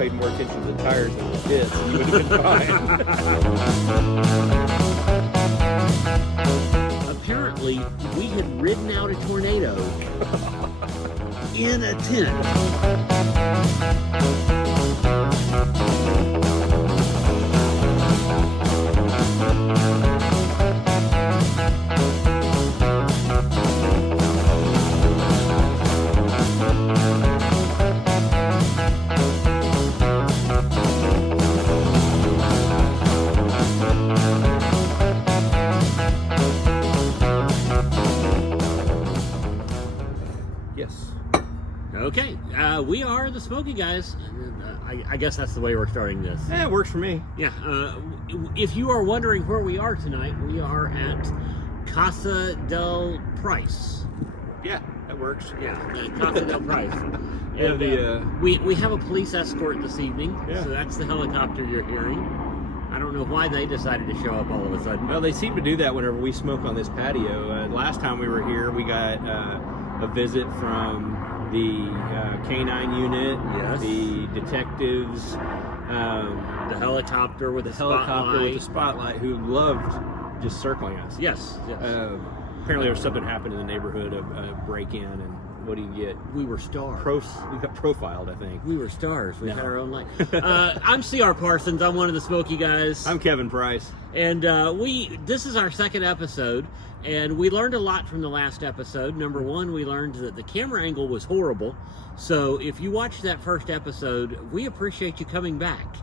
paid more attention to the tires than the pits, you would have been fine. Apparently, we had ridden out a tornado in a tent. Okay, we are the Smokey Guys. I guess that's the way we're starting this. Yeah, it works for me. Yeah. If you are wondering where we are tonight, we are at Casa del Price. Yeah, that works. Yeah, Casa del Price. And we have a police escort this evening, yeah. So that's the helicopter you're hearing. I don't know why they decided to show up all of a sudden. Well, they seem to do that whenever we smoke on this patio. Last time we were here, we got a visit from the K9 unit, yes. The detectives, the helicopter with the spotlight, who loved just circling us. Yes, yes. Apparently there was something happened in the neighborhood, a break-in, and what do you get? We were stars. We got profiled, I think. We were stars. We had our own life. I'm CR Parsons. I'm one of the Smokey Guys. I'm Kevin Price. And this is our second episode, and we learned a lot from the last episode. Number one, we learned that the camera angle was horrible. So if you watched that first episode, we appreciate you coming back.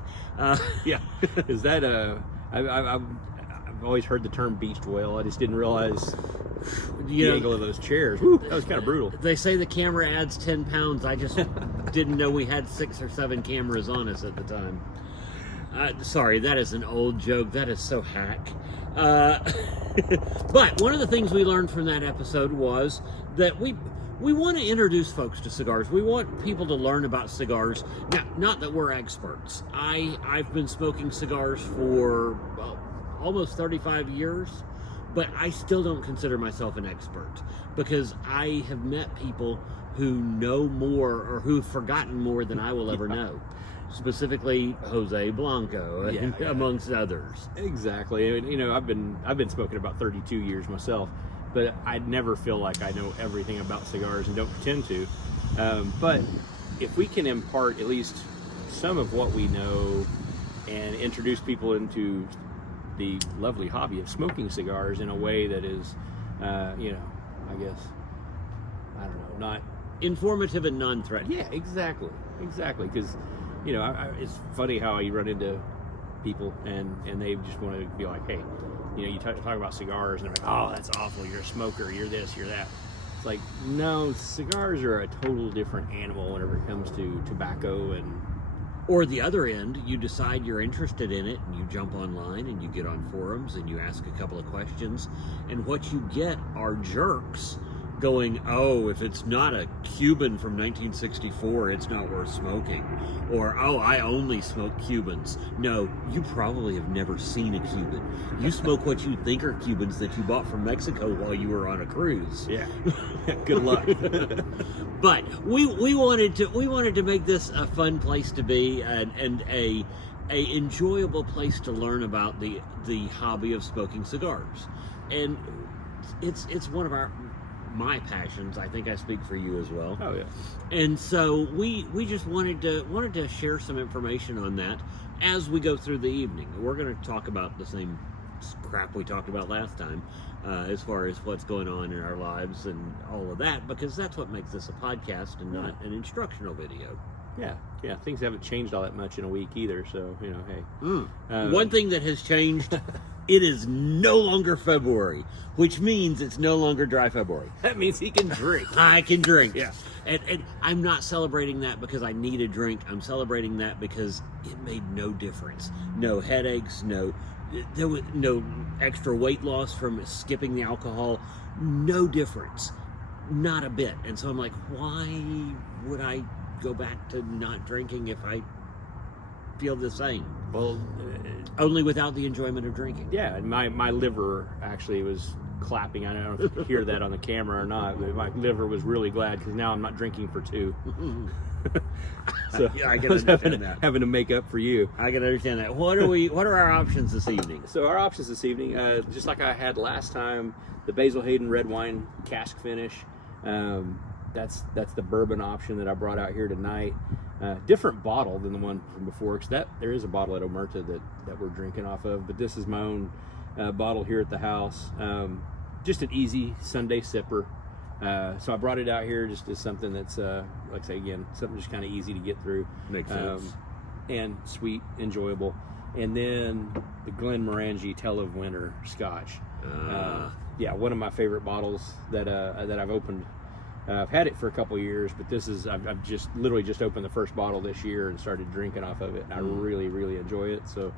Yeah. Is that I've always heard the term beast whale. I just didn't realize the angle of those chairs. Woo, that was kind of brutal. They say the camera adds 10 pounds. I just didn't know we had 6 or 7 cameras on us at the time. Sorry, that is an old joke. That is so hack. But one of the things we learned from that episode was that we want to introduce folks to cigars. We want people to learn about cigars. Now, not that we're experts. I've been smoking cigars for almost 35 years, but I still don't consider myself an expert because I have met people who know more or who've forgotten more than I will ever know. Specifically, Jose Blanco, amongst others. Exactly. And, I've been smoking about 32 years myself, but I never feel like I know everything about cigars and don't pretend to. But if we can impart at least some of what we know and introduce people into the lovely hobby of smoking cigars in a way that is, I guess, I don't know, not informative and non-threatening. Yeah, exactly. Because, it's funny how you run into people and they just want to be like, hey, you talk about cigars and they're like, oh, that's awful. You're a smoker. You're this, you're that. It's like, no, cigars are a total different animal whenever it comes to tobacco and... Or the other end, you decide you're interested in it and you jump online and you get on forums and you ask a couple of questions, and what you get are jerks going, oh, if it's not a Cuban from 1964, it's not worth smoking. Or, oh, I only smoke Cubans. No, you probably have never seen a Cuban. You smoke what you think are Cubans that you bought from Mexico while you were on a cruise. Yeah. Good luck. But we wanted to make this a fun place to be and a enjoyable place to learn about the hobby of smoking cigars. And it's one of my passions. I think I speak for you as well. Oh yeah. And so we just wanted to share some information on that as we go through the evening. We're going to talk about the same crap we talked about last time, as far as what's going on in our lives and all of that, because that's what makes this a podcast and not an instructional video. Yeah, things haven't changed all that much in a week either, so, hey. One thing that has changed, it is no longer February, which means it's no longer dry February. That means he can drink. I can drink. Yeah. And I'm not celebrating that because I need a drink. I'm celebrating that because it made no difference. No headaches, there was no extra weight loss from skipping the alcohol. No difference. Not a bit. And so I'm like, why would I go back to not drinking if I feel the same? Well, only without the enjoyment of drinking. Yeah, and my liver actually was clapping. I don't know if you can hear that on the camera or not, but my liver was really glad because now I'm not drinking for 2. So I can was understand that. having to make up for you. I can understand that. What are our options this evening? So our options this evening, just like I had last time, the Basil Hayden red wine cask finish. That's the bourbon option that I brought out here tonight. Different bottle than the one from before, because there is a bottle at Omerta that we're drinking off of, but this is my own bottle here at the house. Just an easy Sunday sipper. So I brought it out here just as something that's, like I say again, something just kind of easy to get through. Makes sense. And sweet, enjoyable. And then the Glenmorangie Tell of Winter Scotch. Yeah, one of my favorite bottles that I've opened. I've had it for a couple years, but I've just literally just opened the first bottle this year and started drinking off of it. And I really, really enjoy it. So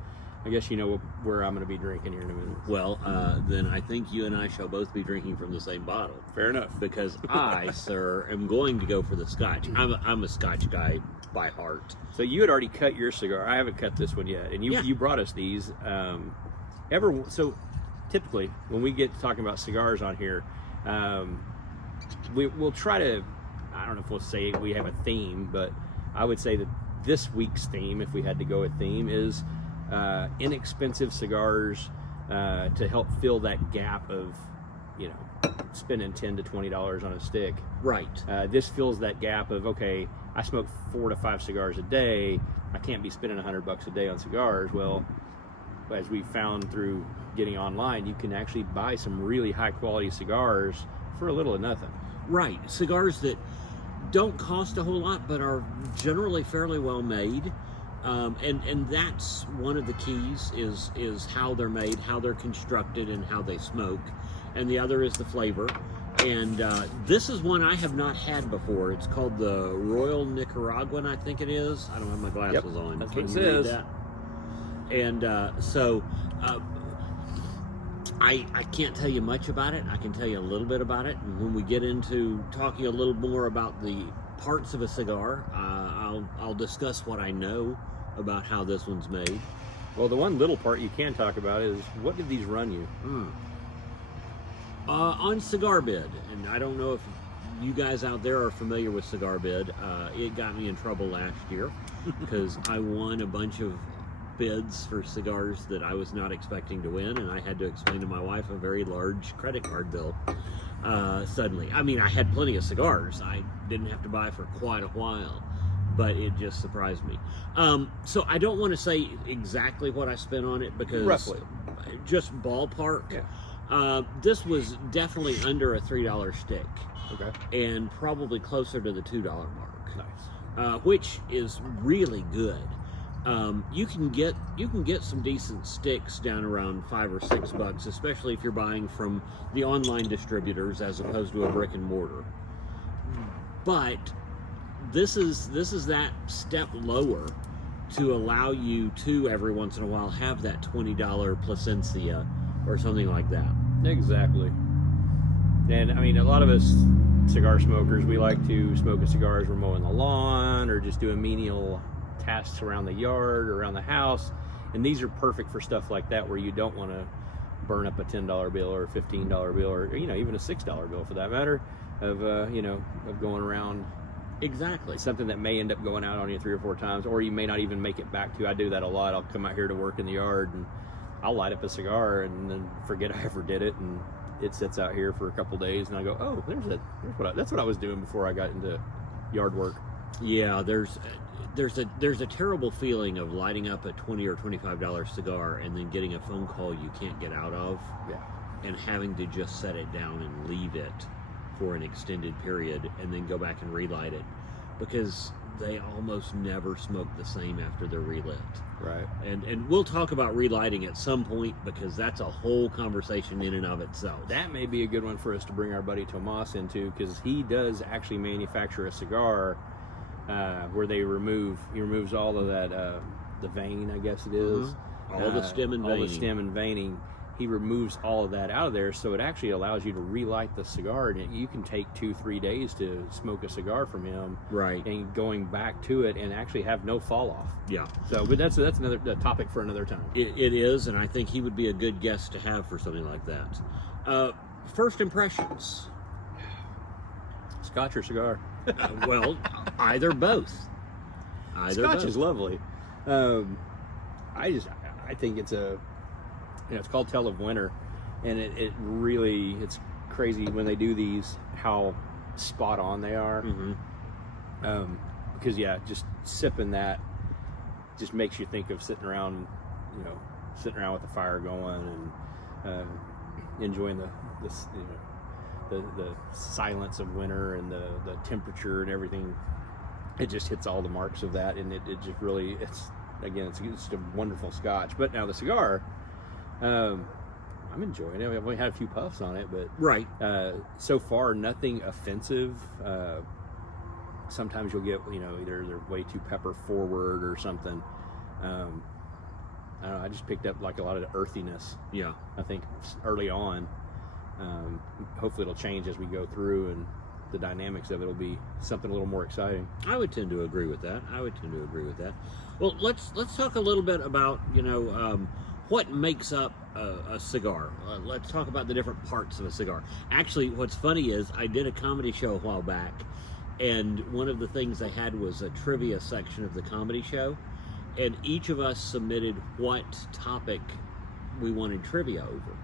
I guess you know where I'm going to be drinking here in a minute. Well, then I think you and I shall both be drinking from the same bottle. Fair enough. Because I, sir, am going to go for the Scotch. I'm a Scotch guy by heart. So you had already cut your cigar. I haven't cut this one yet, and you brought us these. So typically when we get to talking about cigars on here, we'll try to. I don't know if we'll say we have a theme, but I would say that this week's theme, if we had to go with theme, is inexpensive cigars to help fill that gap of, spending $10 to $20 on a stick. Right. This fills that gap of, okay, I smoke 4 to 5 cigars a day. I can't be spending $100 a day on cigars. Well, as we found through getting online, you can actually buy some really high quality cigars for a little of nothing. Right. Cigars that don't cost a whole lot, but are generally fairly well made. And that's one of the keys is how they're made, how they're constructed, and how they smoke. And the other is the flavor. And this is one I have not had before. It's called the Royal Nicaraguan, I think it is. I don't have my glasses on. That's Can what it you read says. that? And so I can't tell you much about it. I can tell you a little bit about it. And when we get into talking a little more about the parts of a cigar, I'll discuss what I know about how this one's made. Well, the one little part you can talk about is, what did these run you? On Cigar Bid, and I don't know if you guys out there are familiar with Cigar Bid. It got me in trouble last year because I won a bunch of bids for cigars that I was not expecting to win, and I had to explain to my wife a very large credit card bill suddenly. I mean, I had plenty of cigars. I didn't have to buy for quite a while, but it just surprised me. So I don't want to say exactly what I spent on it, because roughly, just ballpark. Yeah. This was definitely under a $3 stick. Okay. And probably closer to the $2 mark. Nice. Which is really good. You can get some decent sticks down around $5 or $6, especially if you're buying from the online distributors as opposed to a brick and mortar. But this is that step lower to allow you to every once in a while have that $20 Plasencia or something like that. Exactly. And I mean, a lot of us cigar smokers, we like to smoke a cigar as we're mowing the lawn or just doing menial tasks around the yard or around the house. And these are perfect for stuff like that, where you don't want to burn up a $10 bill or a $15 bill, or even a $6 bill for that matter, of going around. Exactly. Something that may end up going out on you 3 or 4 times, or you may not even make it back to. I do that a lot. I'll come out here to work in the yard and I'll light up a cigar and then forget I ever did it, and it sits out here for a couple days, and I go, oh, that's what I was doing before I got into yard work. Yeah, there's a terrible feeling of lighting up a $20 or $25 cigar and then getting a phone call you can't get out of, and having to just set it down and leave it for an extended period and then go back and relight it, because they almost never smoke the same after they're relit. Right. And we'll talk about relighting at some point, because that's a whole conversation in and of itself. That may be a good one for us to bring our buddy Tomas into, because he does actually manufacture a cigar where he removes all of that, the vein, I guess it is. All the stem and veining. All the stem and veining. He removes all of that out of there, so it actually allows you to relight the cigar, and you can take 2-3 days to smoke a cigar from him, right? And going back to it and actually have no fall off. Yeah. So, but that's another topic for another time. It is, and I think he would be a good guest to have for something like that. First impressions. Scotch or cigar? Well, either both. Scotch is lovely. I think it's it's called Tell of Winter, and it really, it's crazy when they do these, how spot on they are. Mm-hmm. Because just sipping that just makes you think of sitting around with the fire going and enjoying the silence of winter and the temperature and everything. It just hits all the marks of that, and it just really, it's just a wonderful Scotch. But now the cigar, I'm enjoying it. I've only had a few puffs on it, but right. So far nothing offensive. Sometimes you'll get either they're way too pepper forward or something. I don't know. I just picked up like a lot of the earthiness. Yeah, I think early on. Hopefully it'll change as we go through, and the dynamics of it will be something a little more exciting. I would tend to agree with that. Well, let's talk a little bit about what makes up a cigar. Let's talk about the different parts of a cigar. Actually, what's funny is I did a comedy show a while back, and one of the things they had was a trivia section of the comedy show, and each of us submitted what topic we wanted trivia over.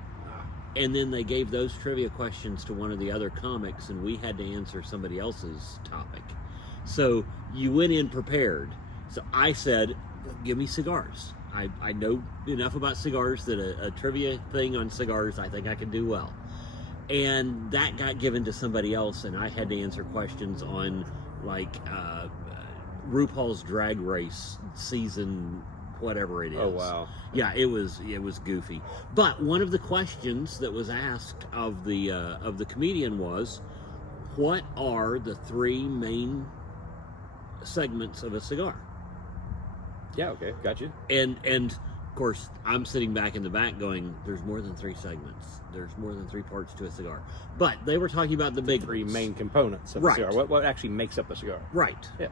And then they gave those trivia questions to one of the other comics, and we had to answer somebody else's topic. So you went in prepared. So I said, give me cigars. I know enough about cigars that a trivia thing on cigars, I think I can do well. And that got given to somebody else, and I had to answer questions on like RuPaul's Drag Race season, whatever it is. Oh wow! Yeah, it was goofy. But one of the questions that was asked of the comedian was, "What are the three main segments of a cigar?" Yeah. Okay. Gotcha. And of course, I'm sitting back in the back going, "There's more than three segments. There's more than three parts to a cigar." But they were talking about the big three ones. main components of a cigar. What actually makes up a cigar? Right. Yeah.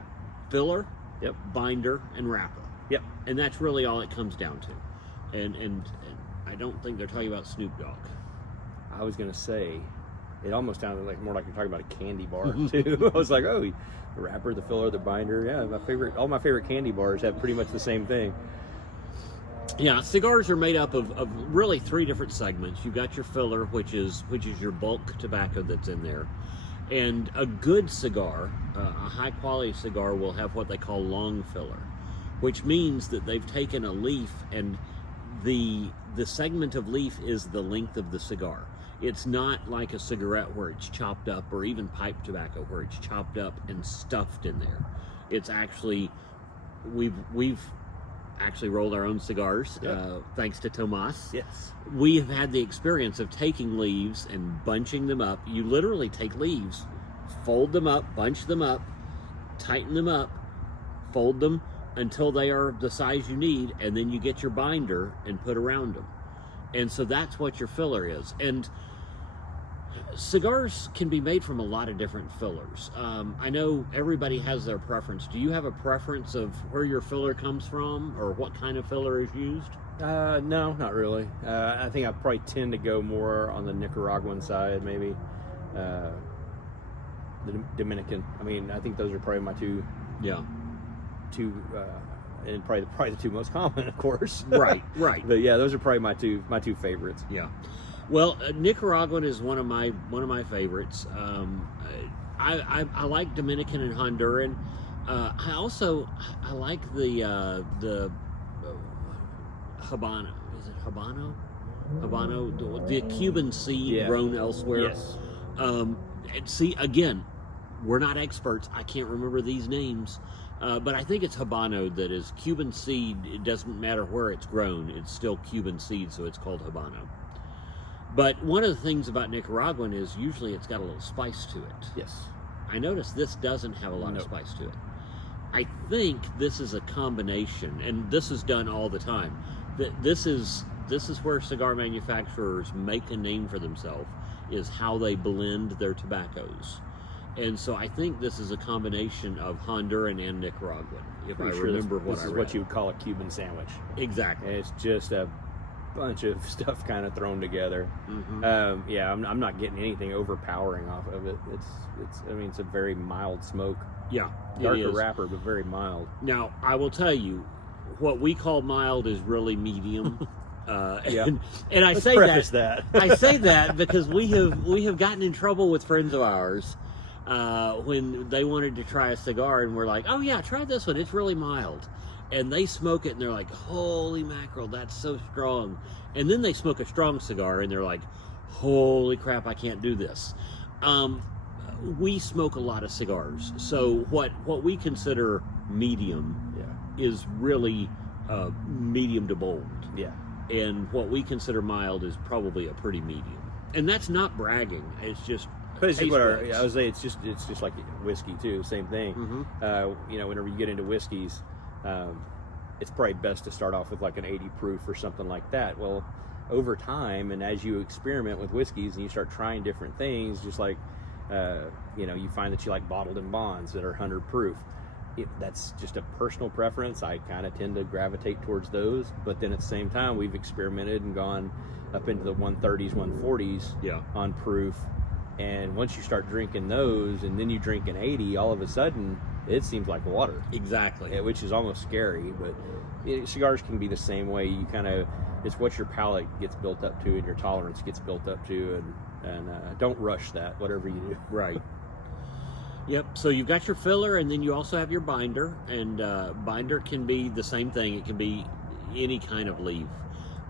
Filler. Yep. Binder and wrapper. Yep. And that's really all it comes down to. And I don't think they're talking about Snoop Dogg. I was gonna say, it almost sounded like more like you're talking about a candy bar too. I was like, oh, the wrapper, the filler, the binder. Yeah, all my favorite candy bars have pretty much the same thing. Yeah, cigars are made up of really three different segments. You've got your filler, which is your bulk tobacco that's in there. And a good cigar, a high quality cigar, will have what they call long filler, which means that they've taken a leaf, and the segment of leaf is the length of the cigar. It's not like a cigarette where it's chopped up, or even pipe tobacco where it's chopped up and stuffed in there. It's actually, we've actually rolled our own cigars, thanks to Tomas. Yes. We have had the experience of taking leaves and bunching them up. You literally take leaves, fold them up, bunch them up, tighten them up, fold them until they are the size you need, and then you get your binder and put around them. And so that's what your filler is. And cigars can be made from a lot of different fillers. I know everybody has their preference. Do you have a preference of where your filler comes from, or what kind of filler is used? No, not really. I think I probably tend to go more on the Nicaraguan side, maybe. The Dominican. I mean, I think those are probably my two. Yeah. And probably the two most common, of course. Right. But yeah, those are probably my two favorites. Yeah. Well, Nicaraguan is one of my favorites. I like Dominican and Honduran. I like the Habano. Is it Habano? Habano, the Cuban seed grown elsewhere. Yes. See, again, we're not experts. I can't remember these names. But I think it's Habano that is Cuban seed. It doesn't matter where it's grown. It's still Cuban seed, so it's called Habano. But one of the things about Nicaraguan is usually it's got a little spice to it. Yes. I noticed this doesn't have a lot of spice to it. I think this is a combination, and this is done all the time. This is where cigar manufacturers make a name for themselves, is how they blend their tobaccos. And so I think this is a combination of Honduran and Nicaraguan, if I remember what I read. This is what you would call a Cuban sandwich. Exactly. It's just a bunch of stuff kind of thrown together. Yeah, I'm not getting anything overpowering off of it. I mean, it's a very mild smoke. Yeah, Darker wrapper, but very mild. Now, I will tell you, what we call mild is really medium. And I Let's say preface that. I say that because we have gotten in trouble with friends of ours when they wanted to try a cigar, and we're like, oh yeah, try this one, it's really mild. And they smoke it and they're like, holy mackerel, that's so strong. And then they smoke a strong cigar and they're like, holy crap, I can't do this. We smoke a lot of cigars, so what we consider medium is really medium to bold. Yeah. And what we consider mild is probably a pretty medium. And that's not bragging. It's just taste buds. I would say it's just like whiskey too. Same thing. You know, whenever you get into whiskeys, it's probably best to start off with like an 80 proof or something like that. Well, over time, and as you experiment with whiskeys and you start trying different things, just like you know, you find that you like bottled in bonds that are 100 proof. That's just a personal preference. I kind of tend to gravitate towards those, but then at the same time, we've experimented and gone up into the 130s, 140s on proof. And once you start drinking those, and then you drink an 80, all of a sudden, it seems like water. Exactly. Which is almost scary, but cigars can be the same way. You kind of, it's what your palate gets built up to and your tolerance gets built up to, and don't rush that, whatever you do. Right. Yep, so you've got your filler, and then you also have your binder, and binder can be the same thing. It can be any kind of leaf.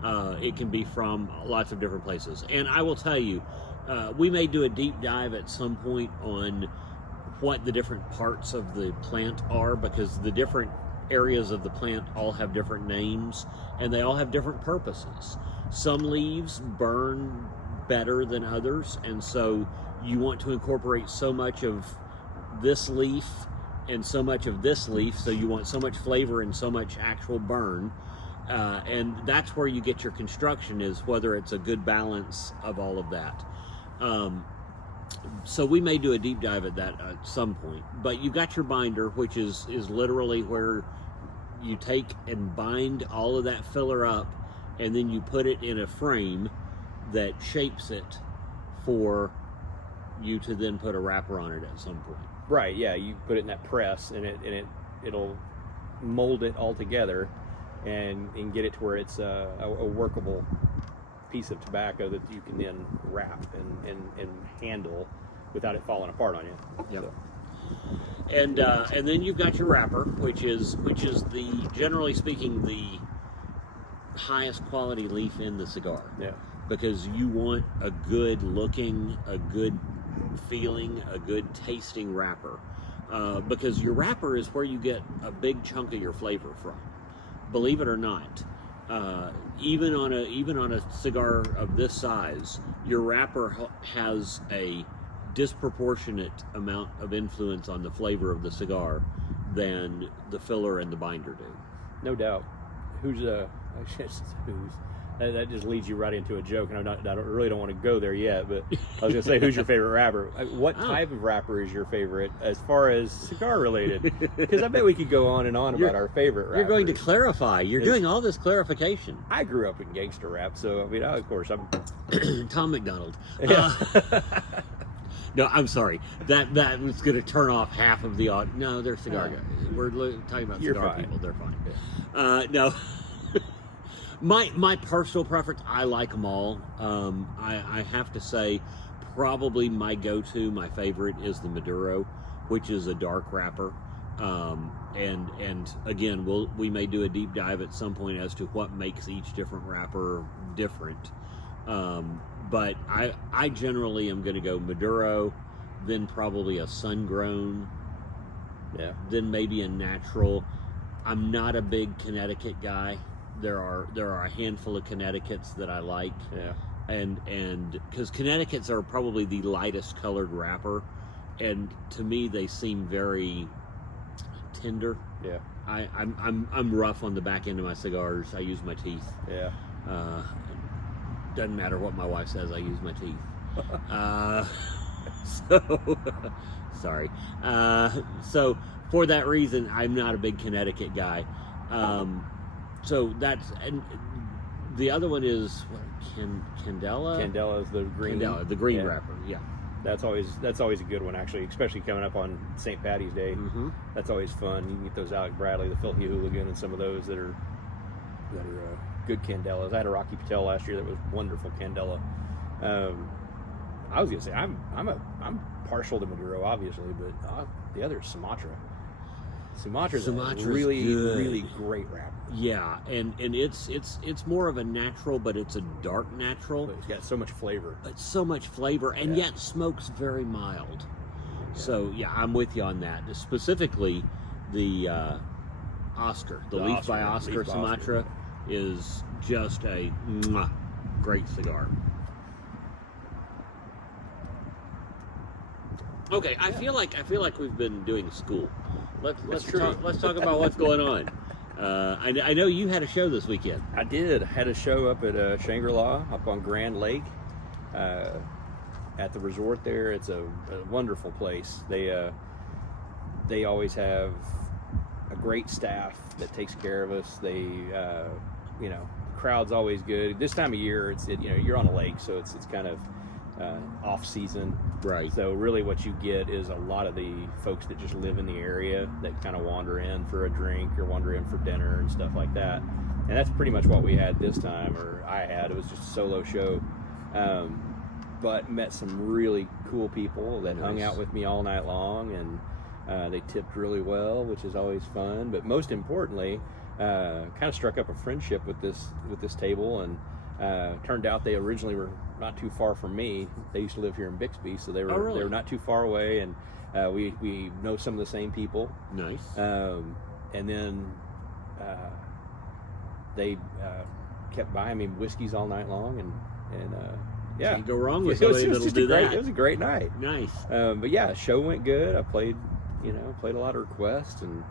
It can be from lots of different places. And I will tell you, we may do a deep dive at some point on what the different parts of the plant are, because the different areas of the plant all have different names, and they all have different purposes. Some leaves burn better than others, and so you want to incorporate so much of this leaf and so much of this leaf, so you want so much flavor and so much actual burn, and that's where you get your construction, is whether it's a good balance of all of that. So we may do a deep dive at that at some point, but you got your binder, which is literally where you take and bind all of that filler up, and then you put it in a frame that shapes it for you to then put a wrapper on it at some point. Right, yeah, you put it in that press, and it'll mold it all together and get it to where it's a workable piece of tobacco that you can then wrap and handle without it falling apart on you. Yep. So. And then you've got your wrapper, which is the, generally speaking, the highest quality leaf in the cigar. Yeah. Because you want a good looking, a good feeling, a good tasting wrapper, because your wrapper is where you get a big chunk of your flavor from. Believe it or not, even on a cigar of this size, your wrapper has a disproportionate amount of influence on the flavor of the cigar than the filler and the binder do. No doubt. That just leads you right into a joke, and I really don't want to go there yet, but I was going to say, who's your favorite wrapper? What type of wrapper is your favorite as far as cigar related? Because I bet we could go on and on about our favorite wrappers. You're going to clarify. You're doing all this clarification. I grew up in gangster rap, so I mean, of course, I'm Tom McDonald. Yeah. No, I'm sorry. That was going to turn off half of the audience. No, they're cigar guys. We're talking about cigar people. They're fine. No. My personal preference, I like them all. I have to say, probably my go-to, my favorite is the Maduro, which is a dark wrapper. And again, we may do a deep dive at some point as to what makes each different wrapper different. But I generally am going to go Maduro, then probably a sun-grown, then maybe a natural. I'm not a big Connecticut guy. There are a handful of Connecticut's that I like, and because Connecticut's are probably the lightest colored wrapper, and to me they seem very tender. Yeah, I'm rough on the back end of my cigars. I use my teeth. Yeah, doesn't matter what my wife says. I use my teeth. So sorry. So for that reason, I'm not a big Connecticut guy. So that's, and The other one is what, Candela. Candela is the green. Candela, the green wrapper. Yeah. That's always a good one, actually, especially coming up on St. Patty's Day. Mm-hmm. That's always fun. You can get those Alec Bradley, the Filthy Hooligan, and some of those that are good Candelas. I had a Rocky Patel last year that was wonderful Candela. I was gonna say I'm partial to Maduro, obviously, but the other is Sumatra. Sumatra's a really good. really great wrapper. Yeah, and it's more of a natural, but it's a dark natural. But it's got so much flavor. But so much flavor, and yet smokes very mild. Yeah. So yeah, I'm with you on that. Specifically, the Oscar, the Leaf by Oscar Sumatra, is just a great cigar. Okay, I feel like we've been doing school. Let's talk about what's going on. I know you had a show this weekend. I did. I had a show up at Shangri-La up on Grand Lake at the resort there. It's a wonderful place. They always have a great staff that takes care of us. They the crowd's always good. This time of year, you're on a lake, so it's kind of off season. Right. So really what you get is a lot of the folks that just live in the area that kind of wander in for a drink or wander in for dinner and stuff like that. And that's pretty much what we had this time, or I had. It was just a solo show. But met some really cool people that hung out with me all night long, and they tipped really well, which is always fun. But most importantly, kind of struck up a friendship with this table, and turned out they originally were not too far from me. They used to live here in Bixby, so they were not too far away, and we know some of the same people. Nice. And then they kept buying me whiskeys all night long, and yeah, can't go wrong with somebody that'll do that. It was a great night. Nice. But yeah, show went good. I played a lot of requests, and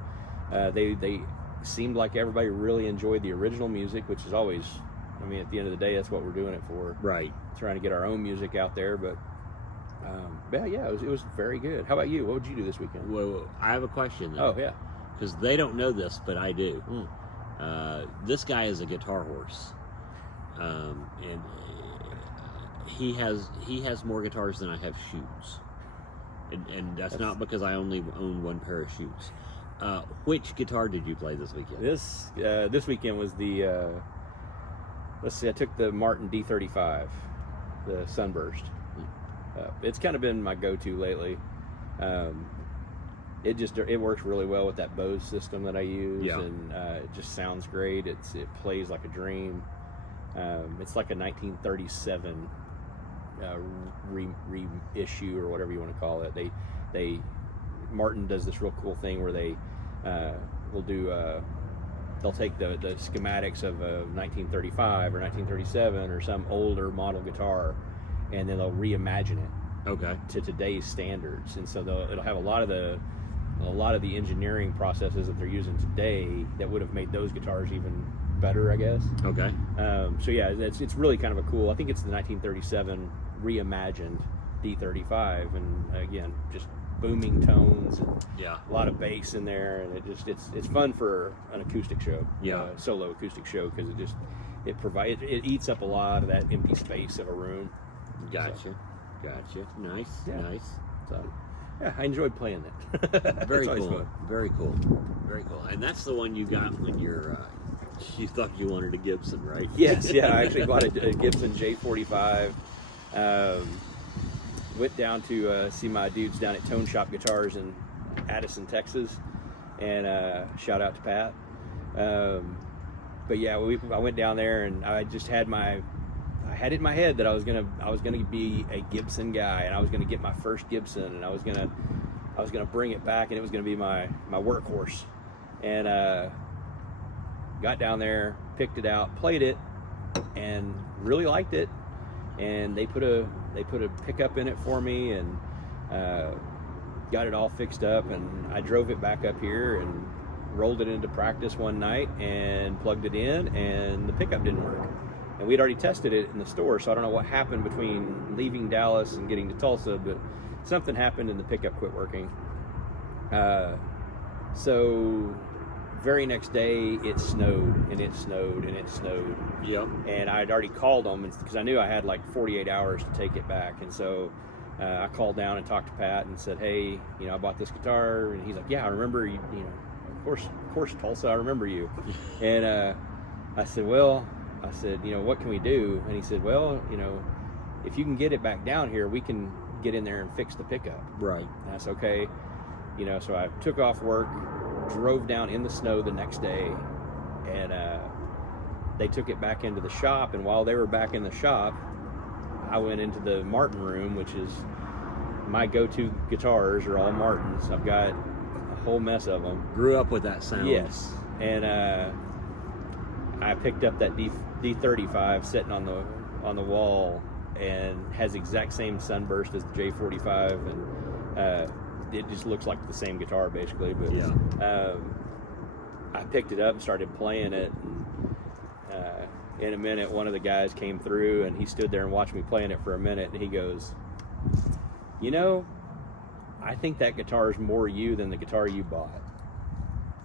they seemed like everybody really enjoyed the original music, which is always, at the end of the day, that's what we're doing it for. Right. Trying to get our own music out there, but yeah, it was very good. How about you? What would you do this weekend? Well, I have a question though. Oh yeah. Because they don't know this, but I do. This guy is a guitar horse, and he has more guitars than I have shoes, and that's not because I only own one pair of shoes. Which guitar did you play this weekend? This weekend was the let's see, I took the Martin D35, the Sunburst. It's kind of been my go-to lately. It works really well with that Bose system that I use, and it just sounds great. It plays like a dream. It's like a 1937 reissue or whatever you want to call it. Martin does this real cool thing where they will do. They'll take the schematics of a 1935 or 1937 or some older model guitar, and then they'll reimagine it to today's standards. And so it'll have a lot of the engineering processes that they're using today that would have made those guitars even better, I guess. Okay. So yeah, it's really kind of a cool. I think it's the 1937 reimagined D35, and again, just booming tones and a lot of bass in there, and it's fun for an acoustic show, solo acoustic show, because it eats up a lot of that empty space of a room. Gotcha. Nice. So yeah, I enjoyed playing that. Very cool. Very cool. And that's the one you got when you thought you wanted a Gibson, right? Yes. Yeah, I actually bought a Gibson J45. Went down to see my dudes down at Tone Shop Guitars in Addison, Texas, and shout out to Pat. But yeah, I went down there, and I just had I had it in my head that I was gonna be a Gibson guy, and I was gonna get my first Gibson, and I was gonna bring it back, and it was gonna be my workhorse. And got down there, picked it out, played it, and really liked it. And they put a pickup in it for me, and got it all fixed up, and I drove it back up here and rolled it into practice one night and plugged it in, and the pickup didn't work. And we'd already tested it in the store, so I don't know what happened between leaving Dallas and getting to Tulsa, but something happened and the pickup quit working. So very next day, it snowed, and it snowed, and it snowed. Yep. And I'd already called them because I knew I had like 48 hours to take it back. And so I called down and talked to Pat and said, hey, you know, I bought this guitar. And he's like, yeah, I remember you, you know, of course, Tulsa, I remember you. And I said, you know, what can we do? And he said, well, you know, if you can get it back down here, we can get in there and fix the pickup. Right. And that's okay. You know, so I took off work, drove down in the snow the next day, and they took it back into the shop. And while they were back in the shop, I went into the Martin room, which is my go-to guitars are all Martins. I've got a whole mess of them. Grew up with that sound. Yes. And I picked up that D35 sitting on the wall, and has the exact same sunburst as the J45, and it just looks like the same guitar basically. But yeah. I picked it up and started playing it, and in a minute one of the guys came through, and he stood there and watched me playing it for a minute, and he goes, you know, I think that guitar is more you than the guitar you bought.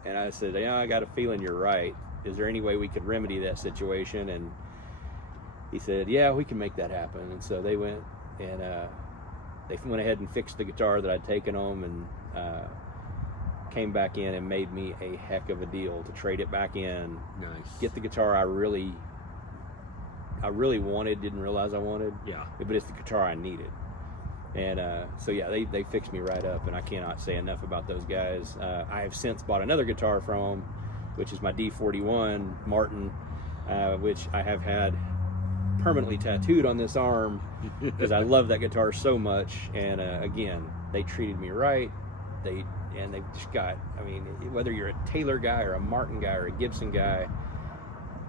And I said, yeah, I got a feeling you're right. Is there any way we could remedy that situation? And he said, yeah, we can make that happen. And so they went and they went ahead and fixed the guitar that I'd taken home, and came back in and made me a heck of a deal to trade it back in. Nice. Get the guitar I really wanted, didn't realize I wanted. Yeah. But it's the guitar I needed. And so yeah, they fixed me right up, and I cannot say enough about those guys. I have since bought another guitar from them, which is my D41 Martin, which I have had permanently tattooed on this arm because I love that guitar so much. And again, they treated me right. They've just got, I mean, whether you're a Taylor guy or a Martin guy or a Gibson guy,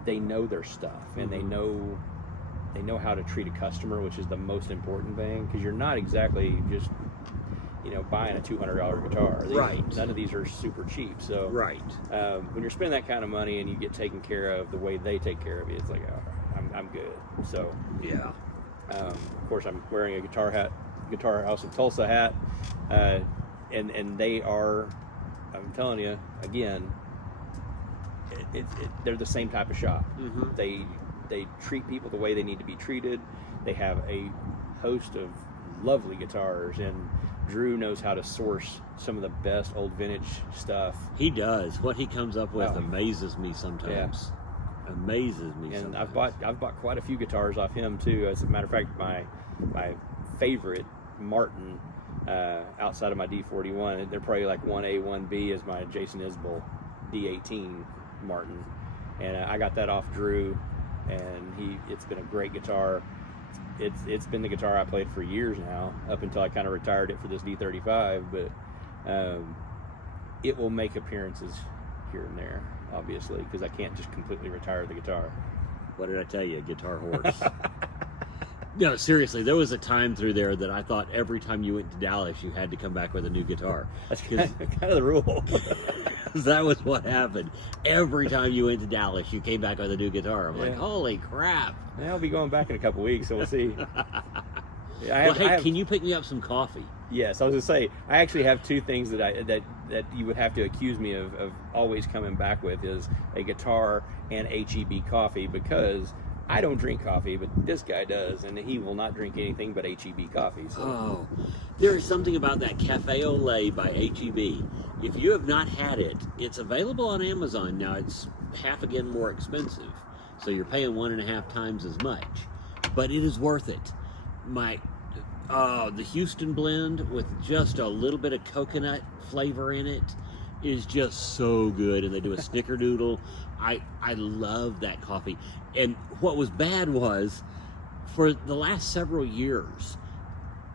they know their stuff, and they know how to treat a customer, which is the most important thing, because you're not exactly just, you know, buying a $200 guitar. Right. None of these are super cheap. So right. When you're spending that kind of money and you get taken care of the way they take care of you, it's like, oh, I'm good. So yeah. Of course, I'm wearing a Guitar House of Tulsa hat, and they are, I'm telling you again, they're the same type of shop. Mm-hmm. They treat people the way they need to be treated. They have a host of lovely guitars, and Drew knows how to source some of the best old vintage stuff. He does. What he comes up with amazes me sometimes. Yeah. Amazes me. And sometimes. I've bought quite a few guitars off him too. As a matter of fact, my favorite Martin outside of my D41, they're probably like 1A, 1B, is my Jason Isbell D18 Martin, and I got that off Drew, and it's been a great guitar. It's been the guitar I played for years now, up until I kind of retired it for this D35, but it will make appearances here and there, obviously, because I can't just completely retire the guitar. What did I tell you, guitar horse? No, seriously, there was a time through there that I thought every time you went to Dallas, you had to come back with a new guitar. That's kind of the rule. That was what happened. Every time you went to Dallas, you came back with a new guitar. I'm like, holy crap. I'll be going back in a couple weeks, so we'll see. Can you pick me up some coffee? Yes, I was going to say, I actually have two things that you would have to accuse me of always coming back with, is a guitar and HEB coffee, because I don't drink coffee, but this guy does, and he will not drink anything but HEB coffee. So. Oh, there is something about that Cafe au Lait by HEB. If you have not had it, it's available on Amazon. Now, it's half again more expensive, so you're paying 1.5 times as much, but it is worth it. The Houston blend with just a little bit of coconut flavor in it is just so good, and they do a snickerdoodle. I love that coffee. And what was bad was, for the last several years,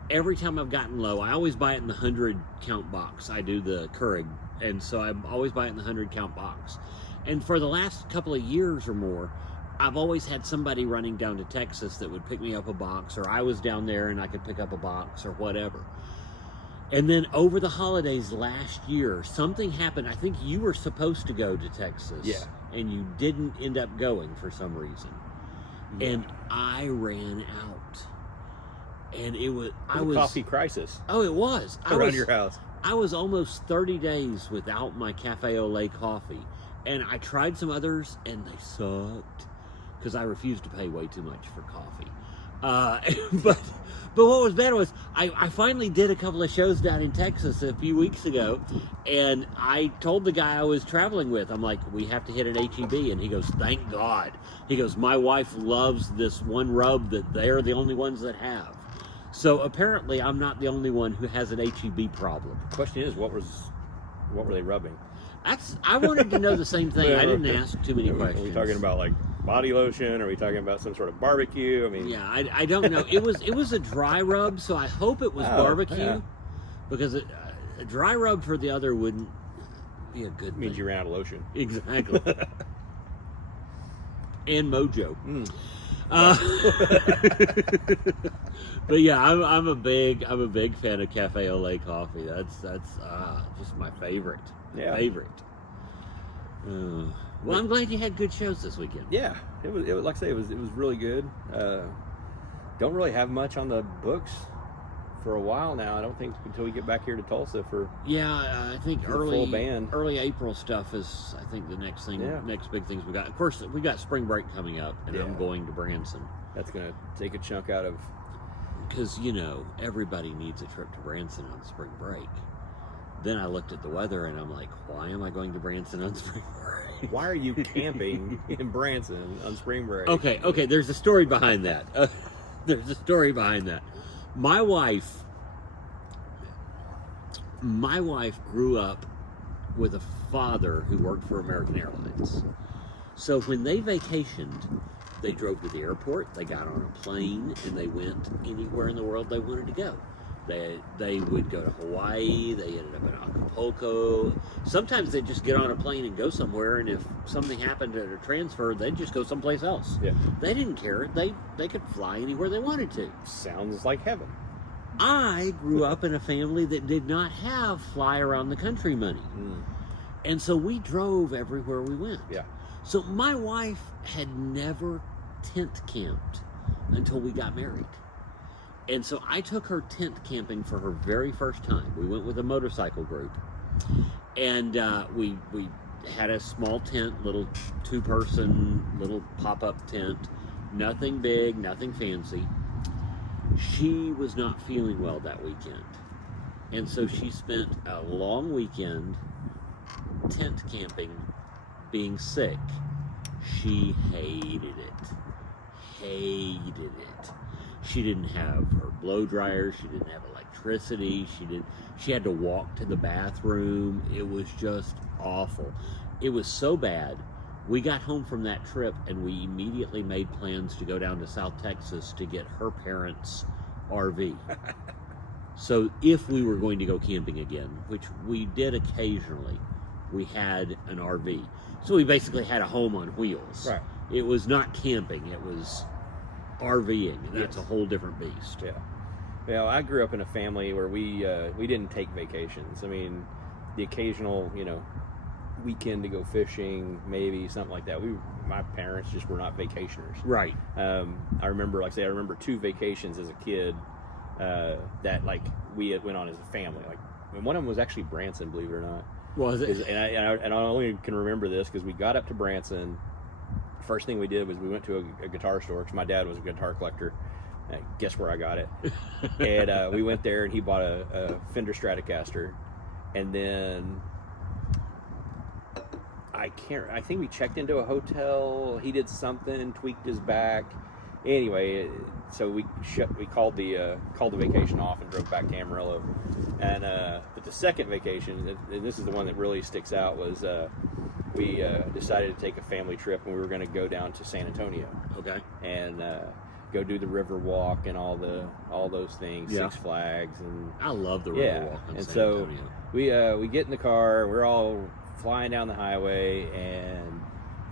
every time I've gotten low, I always buy it in the 100 count box. I do the Keurig, and so I always buy it in the 100 count box. And for the last couple of years or more, I've always had somebody running down to Texas that would pick me up a box, or I was down there and I could pick up a box or whatever. And then over the holidays last year, something happened. I think you were supposed to go to Texas. Yeah. And you didn't end up going for some reason. Yeah. And I ran out. And it was a coffee crisis. Oh, it was. Around your house. I was almost 30 days without my Cafe au Lait coffee. And I tried some others, and they sucked because I refused to pay way too much for coffee. But what was bad was I finally did a couple of shows down in Texas a few weeks ago, and I told the guy I was traveling with, I'm like, we have to hit an H-E-B, and he goes, thank God. He goes, my wife loves this one rub that they're the only ones that have. So apparently I'm not the only one who has an H-E-B problem. The question is, what were they rubbing? I wanted to know the same thing. I didn't ask too many questions. Are we talking about like body lotion? Are we talking about some sort of barbecue? I mean, yeah, I don't know. It was a dry rub, so I hope it was barbecue, yeah. Because a dry rub for the other wouldn't be a good thing. Means you ran out of lotion. Exactly. And mojo. But yeah, I'm a big fan of Cafe au Lait coffee. That's just my favorite. Yeah. Favorite. Well, I'm glad you had good shows this weekend. Yeah, it was like I say, it was really good. Don't really have much on the books for a while now. I don't think until we get back here to Tulsa for I think full band. Early April stuff is I think the next thing. Yeah. Next big things we got. Of course, we got spring break coming up, and I'm going to Branson. That's gonna take a chunk out of. Because everybody needs a trip to Branson on spring break. Then I looked at the weather and I'm like, why am I going to Branson on spring break? Why are you camping in Branson on spring break? Okay, there's a story behind that. There's a story behind that. My wife grew up with a father who worked for American Airlines. So when they vacationed, they drove to the airport, they got on a plane, and they went anywhere in the world they wanted to go. They would go to Hawaii, they ended up in Acapulco. Sometimes they'd just get on a plane and go somewhere, and if something happened at a transfer, they'd just go someplace else. Yeah. They didn't care. They could fly anywhere they wanted to. Sounds like heaven. I grew up in a family that did not have fly around the country money. And so we drove everywhere we went. Yeah. So my wife had never tent camped until we got married. And so I took her tent camping for her very first time. We went with a motorcycle group. And we had a small tent, little two-person, little pop-up tent. Nothing big, nothing fancy. She was not feeling well that weekend. And so she spent a long weekend tent camping, being sick. She hated it. She didn't have her blow dryer. She didn't have electricity. She had to walk to the bathroom. It was just awful. It was so bad. We got home from that trip and we immediately made plans to go down to South Texas to get her parents' RV. So if we were going to go camping again, which we did occasionally, we had an RV. So we basically had a home on wheels. Right. It was not camping, it was RVing, and that's Yes. a whole different beast. Yeah. Well, I grew up in a family where we didn't take vacations. I mean, the occasional, weekend to go fishing, maybe something like that. My parents just were not vacationers. Right. I remember, like I say, I remember 2 vacations as a kid that we went on as a family. And one of them was actually Branson, believe it or not. Was it? And I only can remember this because we got up to Branson. First thing we did was we went to a guitar store because my dad was a guitar collector. Guess where I got it? And we went there and he bought a Fender Stratocaster. And then I think we checked into a hotel. He did something, tweaked his back. Anyway, so we called the vacation off and drove back to Amarillo. And but the second vacation, and this is the one that really sticks out, was we decided to take a family trip, and we were going to go down to San Antonio. Okay. And go do the river walk and all those things, Yeah. Six Flags, and I love the river walk in and San so Antonio. we get in the car, we're all flying down the highway, and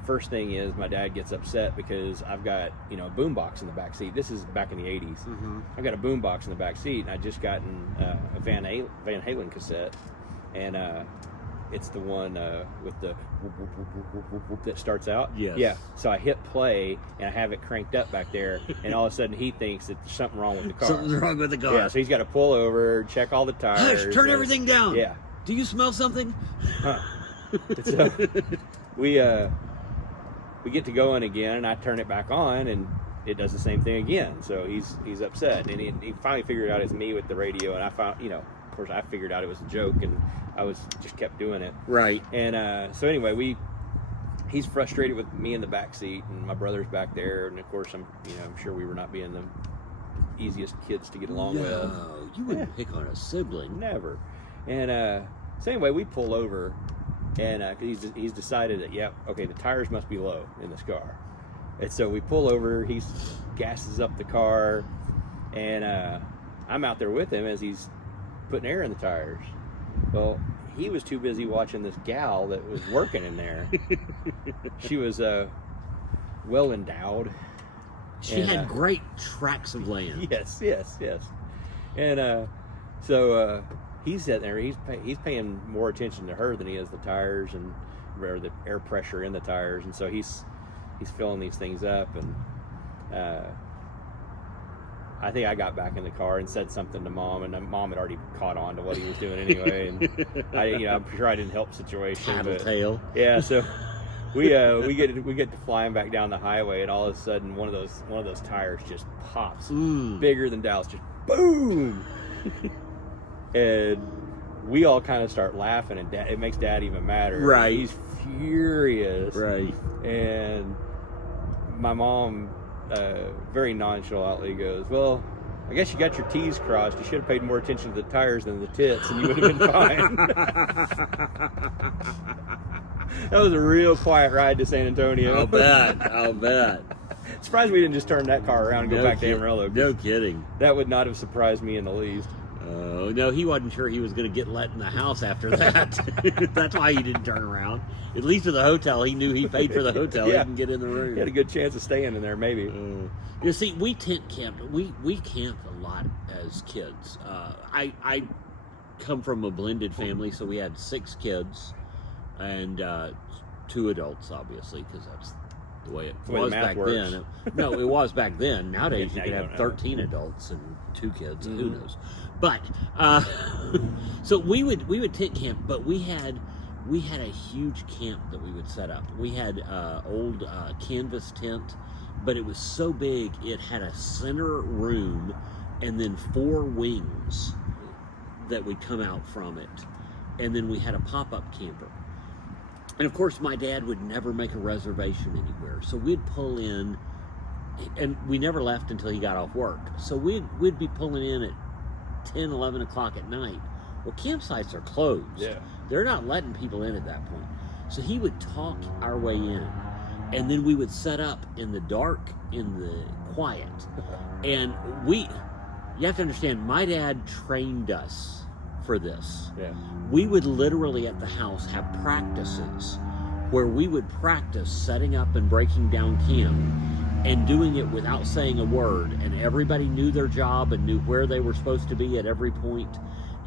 first thing is my dad gets upset because I've got a boombox in the back seat. This is back in the 80s. Mm-hmm. I've got a boombox in the back seat, and I just gotten a Van Halen cassette, and it's the one with the that starts out. Yes. Yeah. So I hit play and I have it cranked up back there, and all of a sudden he thinks that there's something wrong with the car. Something's wrong with the car. Yeah. So he's got to pull over, check all the tires. Hush, turn everything down. Yeah. Do you smell something? So we get to going again, and I turn it back on, and it does the same thing again. So he's upset, and he finally figured out it's me with the radio, and I found, of course, I figured out it was a joke, and I just kept doing it. Right. And so anyway, he's frustrated with me in the back seat, and my brother's back there, and of course I'm sure we were not being the easiest kids to get along with. No, you wouldn't pick on a sibling. Never. And so anyway, we pull over, and he's decided that the tires must be low in this car, and so we pull over. He gasses up the car, and I'm out there with him as he's putting air in the tires. Well, he was too busy watching this gal that was working in there. She was well endowed. She had great tracts of land. Yes. And so he's sitting there. He's paying more attention to her than he is the tires and the air pressure in the tires. And so he's filling these things up. And I think I got back in the car and said something to Mom, and Mom had already caught on to what he was doing anyway. And I'm sure I didn't help the situation. Tattletale. Yeah. So. We get to flying back down the highway, and all of a sudden one of those tires just pops, bigger than Dallas, just boom, and we all kind of start laughing, and it makes Dad even madder. Right, he's furious. Right, and my mom very nonchalantly goes, "Well, I guess you got your T's crossed. You should have paid more attention to the tires than the tits, and you would have been fine." That was a real quiet ride to San Antonio. I'll bet. Surprised we didn't just turn that car around and go back to Amarillo. No kidding. That would not have surprised me in the least. Oh, no, he wasn't sure he was going to get let in the house after that. That's why he didn't turn around. At least at the hotel, he knew he paid for the hotel. Yeah. He didn't get in the room. He had a good chance of staying in there, maybe. You see, we tent camped. We camped a lot as kids. I come from a blended family, so we had 6 kids. And 2 adults, obviously, because that's the way it was back then. No, it was back then. Nowadays, you can have 13 adults and 2 kids. Who knows? But so we would tent camp, but we had a huge camp that we would set up. We had old canvas tent, but it was so big it had a center room and then 4 wings that would come out from it, and then we had a pop-up camper. And of course, my dad would never make a reservation anywhere. So we'd pull in, and we never left until he got off work. So we'd be pulling in at 10, 11 o'clock at night. Well, campsites are closed. Yeah. They're not letting people in at that point. So he would talk our way in. And then we would set up in the dark, in the quiet. And you have to understand, my dad trained us for this. Yeah. We would literally at the house have practices where we would practice setting up and breaking down camp and doing it without saying a word, and everybody knew their job and knew where they were supposed to be at every point,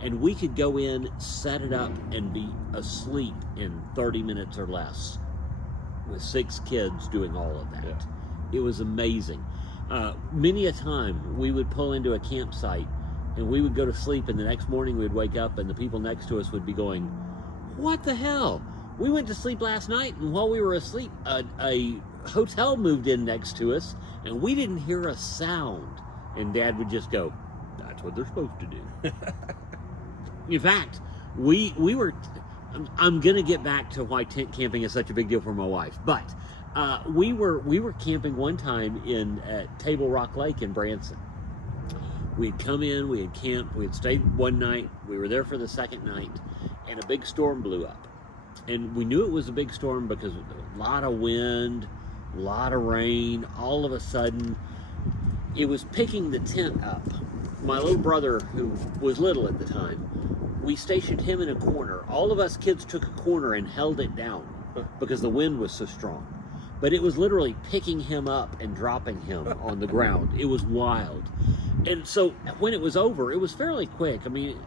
and we could go in, set it up, and be asleep in 30 minutes or less with 6 kids doing all of that. Yeah. It was amazing. Many a time we would pull into a campsite and we would go to sleep, and the next morning we'd wake up and the people next to us would be going, "What the hell? We went to sleep last night, and while we were asleep, a hotel moved in next to us, and we didn't hear a sound." And Dad would just go, "That's what they're supposed to do." In fact, we were, I'm going to get back to why tent camping is such a big deal for my wife, but we were camping one time at Table Rock Lake in Branson. We had come in, we had camped, we had stayed one night, we were there for the second night, and a big storm blew up. And we knew it was a big storm because a lot of wind, a lot of rain. All of a sudden, it was picking the tent up. My little brother, who was little at the time, we stationed him in a corner. All of us kids took a corner and held it down because the wind was so strong. But it was literally picking him up and dropping him on the ground. It was wild. And so when it was over, it was fairly quick. I mean,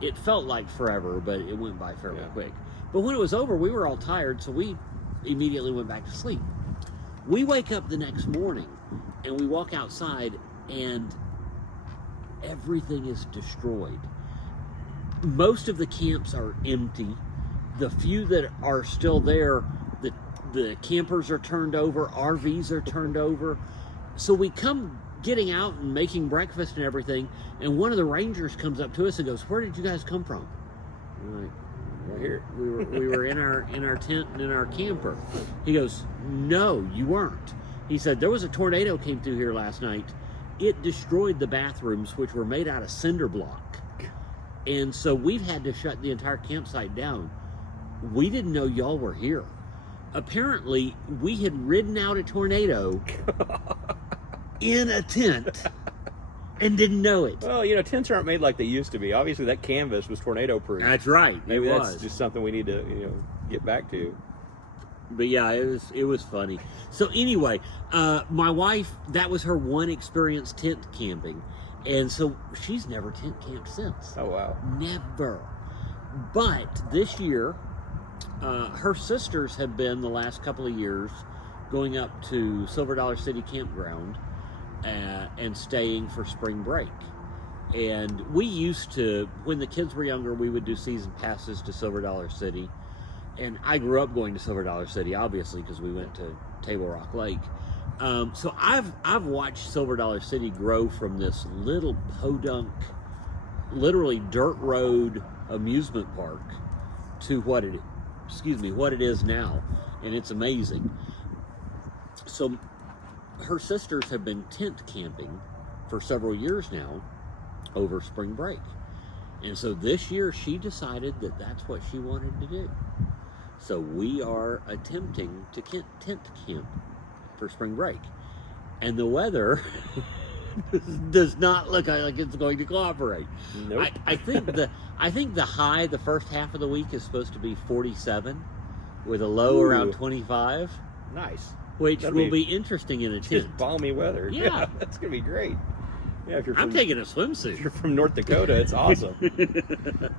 it felt like forever, but it went by fairly quick. But when it was over, we were all tired, so we immediately went back to sleep. We wake up the next morning, and we walk outside, and everything is destroyed. Most of the camps are empty. The few that are still there, the the campers are turned over, RVs are turned over. So we come getting out and making breakfast and everything, and one of the rangers comes up to us and goes, "Where did you guys come from?" We're like, Right here. we were in our tent and in our camper. He goes, "No, you weren't." He said, "There was a tornado came through here last night. It destroyed the bathrooms, which were made out of cinder block. And so we've had to shut the entire campsite down. We didn't know y'all were here." Apparently, we had ridden out a tornado in a tent and didn't know it. Well, tents aren't made like they used to be. Obviously, that canvas was tornado-proof. That's right. Maybe it that's was. just something we need to, get back to. But yeah, it was funny. So anyway, my wife, that was her one experience tent camping. And so she's never tent camped since. Oh, wow. Never. But this year, her sisters have been the last couple of years going up to Silver Dollar City Campground and staying for spring break. And we used to, when the kids were younger, we would do season passes to Silver Dollar City. And I grew up going to Silver Dollar City, obviously, because we went to Table Rock Lake. So I've watched Silver Dollar City grow from this little podunk, literally dirt road amusement park to what it is now, and it's amazing. So her sisters have been tent camping for several years now over spring break, and so this year she decided that that's what she wanted to do. So we are attempting to tent camp for spring break, and the weather does not look like it's going to cooperate. Nope. I think the high the first half of the week is supposed to be 47 with a low around 25. Nice. Which will be interesting in a tent. Just balmy weather. Yeah. That's gonna be great. Yeah, if you're I'm from, taking a if swimsuit. you're from North Dakota, it's awesome.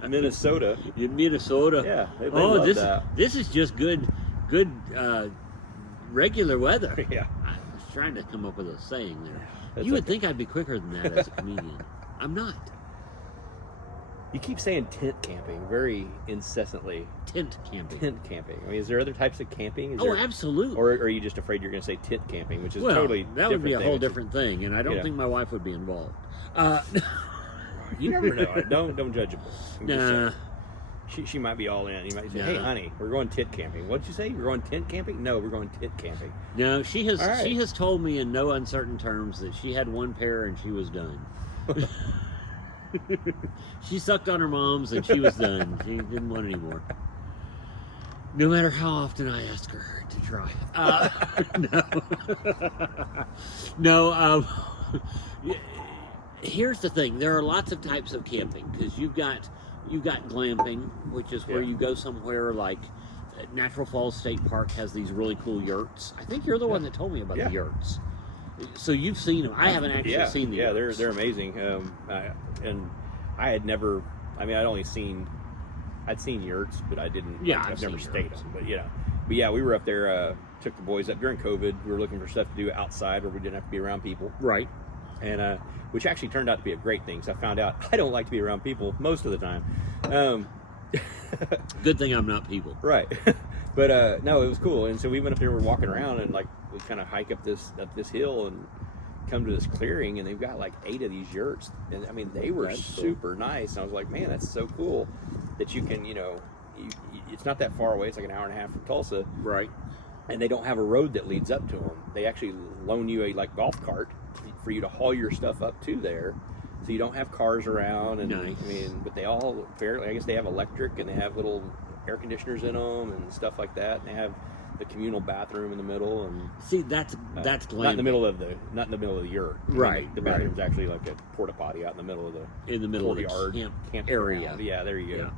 Minnesota. In Minnesota. Yeah, they love that. This is just good regular weather. Yeah. I was trying to come up with a saying there. That's You would okay. think I'd be quicker than that as a comedian. I'm not. You keep saying tent camping very incessantly. Tent camping. Tent camping. I mean, is there other types of camping? Oh, absolutely. Or are you just afraid you're going to say tent camping, which is Well, totally that would be a thing. whole It's different thing, and I don't think my wife would be involved. You never know. Don't judge a book. I'm just Nah. saying. She might be all in. You might say, Nah. "Hey, honey, we're going tent camping." What'd you say? You're going tent camping? No, we're going tent camping. No, she has All right. she has told me in no uncertain terms that she had one pair and she was done. She sucked on her mom's and she was done. She didn't want any more. No matter how often I asked her to try. No. Here's the thing. There are lots of types of camping because you've got glamping, which is where Yeah. you go somewhere like Natural Falls State Park has these really cool yurts. I think you're the one that told me about the yurts. So you've seen them. I haven't actually seen the Yeah, yurts. they're amazing. And I had never. I mean, I'd seen yurts, but I didn't. Yeah, I've I've never seen stayed yurts. them. But yeah, we were up there. Took the boys up during COVID. We were looking for stuff to do outside where we didn't have to be around people. Right. And which actually turned out to be a great thing. So I found out I don't like to be around people most of the time. Good thing I'm not people. Right. But no, it was cool. And so we went up there, we're walking around, and like we kind of hike up this hill and come to this clearing, and they've got like 8 of these yurts. And I mean, they were That's cool. super nice. And I was like, man, that's so cool that you can, it's not that far away. It's like an hour and a half from Tulsa. Right. And they don't have a road that leads up to them. They actually loan you a golf cart for you to haul your stuff up to there, so you don't have cars around. And Nice. I mean, but they all apparently, I guess they have electric, and they have little air conditioners in them and stuff like that. And they have the communal bathroom in the middle, and See, that's glamping. not in the middle of the yurt. I mean, Right, the bathroom's actually like a porta potty out in the middle of the courtyard camp area. ground. Yeah, there you go. Yeah.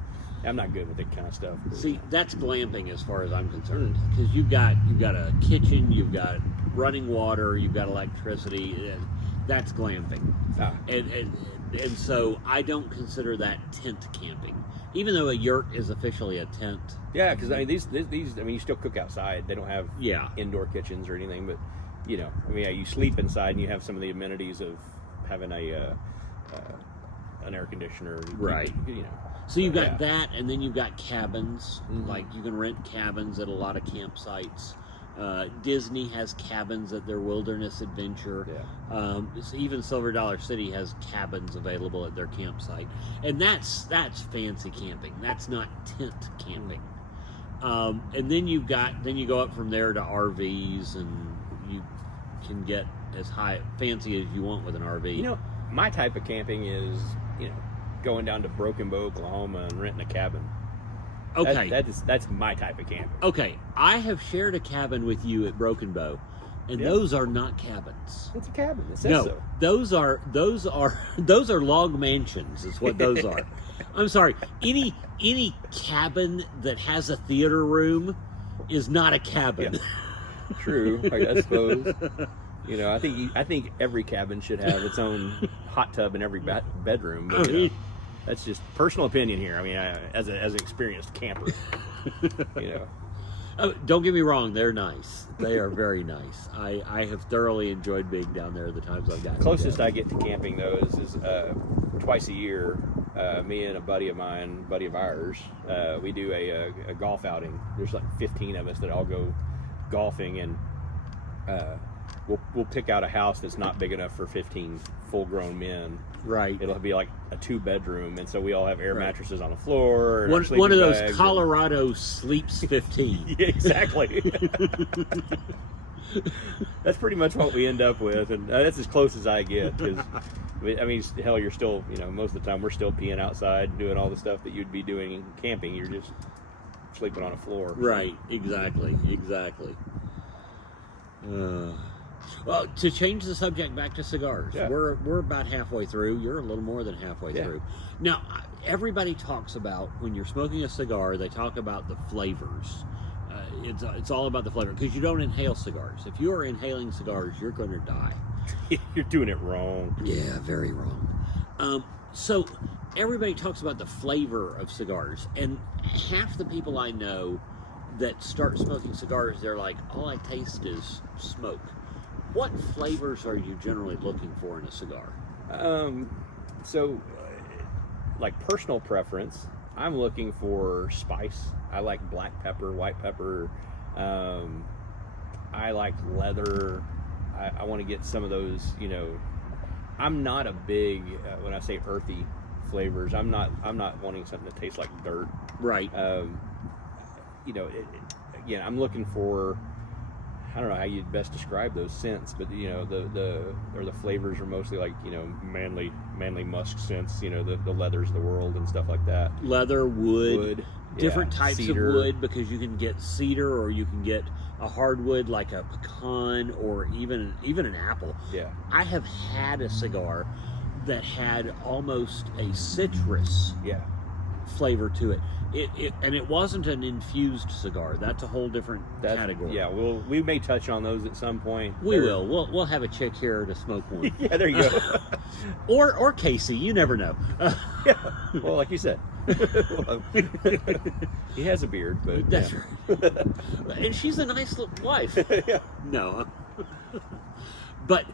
I'm not good with that kind of stuff. See, that's glamping as far as I'm concerned, because you've got a kitchen, you've got running water, you've got electricity. And that's glamping, and so I don't consider that tent camping, even though a yurt is officially a tent. Yeah, because I mean these I mean you still cook outside. They don't have indoor kitchens or anything, but you sleep inside and you have some of the amenities of having an air conditioner. Right. So you've got that, and then you've got cabins. Mm-hmm. Like you can rent cabins at a lot of campsites. Disney has cabins at their Wilderness Adventure. Yeah. Even Silver Dollar City has cabins available at their campsite, and that's fancy camping. That's not tent camping. And then you go up from there to RVs, and you can get as fancy as you want with an RV. You know, my type of camping is, going down to Broken Bow, Oklahoma, and renting a cabin. Okay, that's my type of camping. Okay, I have shared a cabin with you at Broken Bow, and those are not cabins. It's a cabin. It says so. Those are log mansions. Is what those are. I'm sorry. Any cabin that has a theater room is not a cabin. Yeah. True, I suppose. I think every cabin should have its own hot tub in every bedroom. But, that's just personal opinion here. I mean, as an experienced camper, Don't get me wrong; they're nice. They are very nice. I have thoroughly enjoyed being down there the times I've gotten. Closest I get to camping though is twice a year. Me and a buddy of ours, we do a golf outing. There's like 15 of us that all go golfing, and we'll pick out a house that's not big enough for 15 full-grown men. Right. It'll be like a 2-bedroom, and so we all have air mattresses on the floor. One of those Colorado sleeps 15. Yeah, exactly. That's pretty much what we end up with, and that's as close as I get. Because I mean, hell, you're still, most of the time we're still peeing outside, doing all the stuff that you'd be doing camping. You're just sleeping on a floor. Right. Exactly. Well, to change the subject back to cigars, we're about halfway through. You're a little more than halfway through. Now, everybody talks about, when you're smoking a cigar, they talk about the flavors. It's all about the flavor, because you don't inhale cigars. If you are inhaling cigars, you're going to die. You're doing it wrong. Yeah, very wrong. So everybody talks about the flavor of cigars, and half the people I know that start smoking cigars, they're like, all I taste is smoke. What flavors are you generally looking for in a cigar? Like personal preference, I'm looking for spice. I like black pepper, white pepper. I like leather. I want to get some of those, I'm not a big, when I say earthy flavors, I'm not wanting something that tastes like dirt. Right. Again, I'm looking for, I don't know how you'd best describe those scents, but the flavors are mostly like, manly musk scents, the leathers of the world and stuff like that. Leather, wood, different types cedar. of wood, because you can get cedar, or you can get a hardwood like a pecan, or even an apple. Yeah. I have had a cigar that had almost a citrus flavor to it. And it wasn't an infused cigar. That's a whole different category. Yeah, we may touch on those at some point. We will. We'll have a chick here to smoke one. Yeah, there you go. or Casey, you never know. Yeah. Well, like you said, he has a beard, but that's right. And she's a nice little wife. Yeah. No, but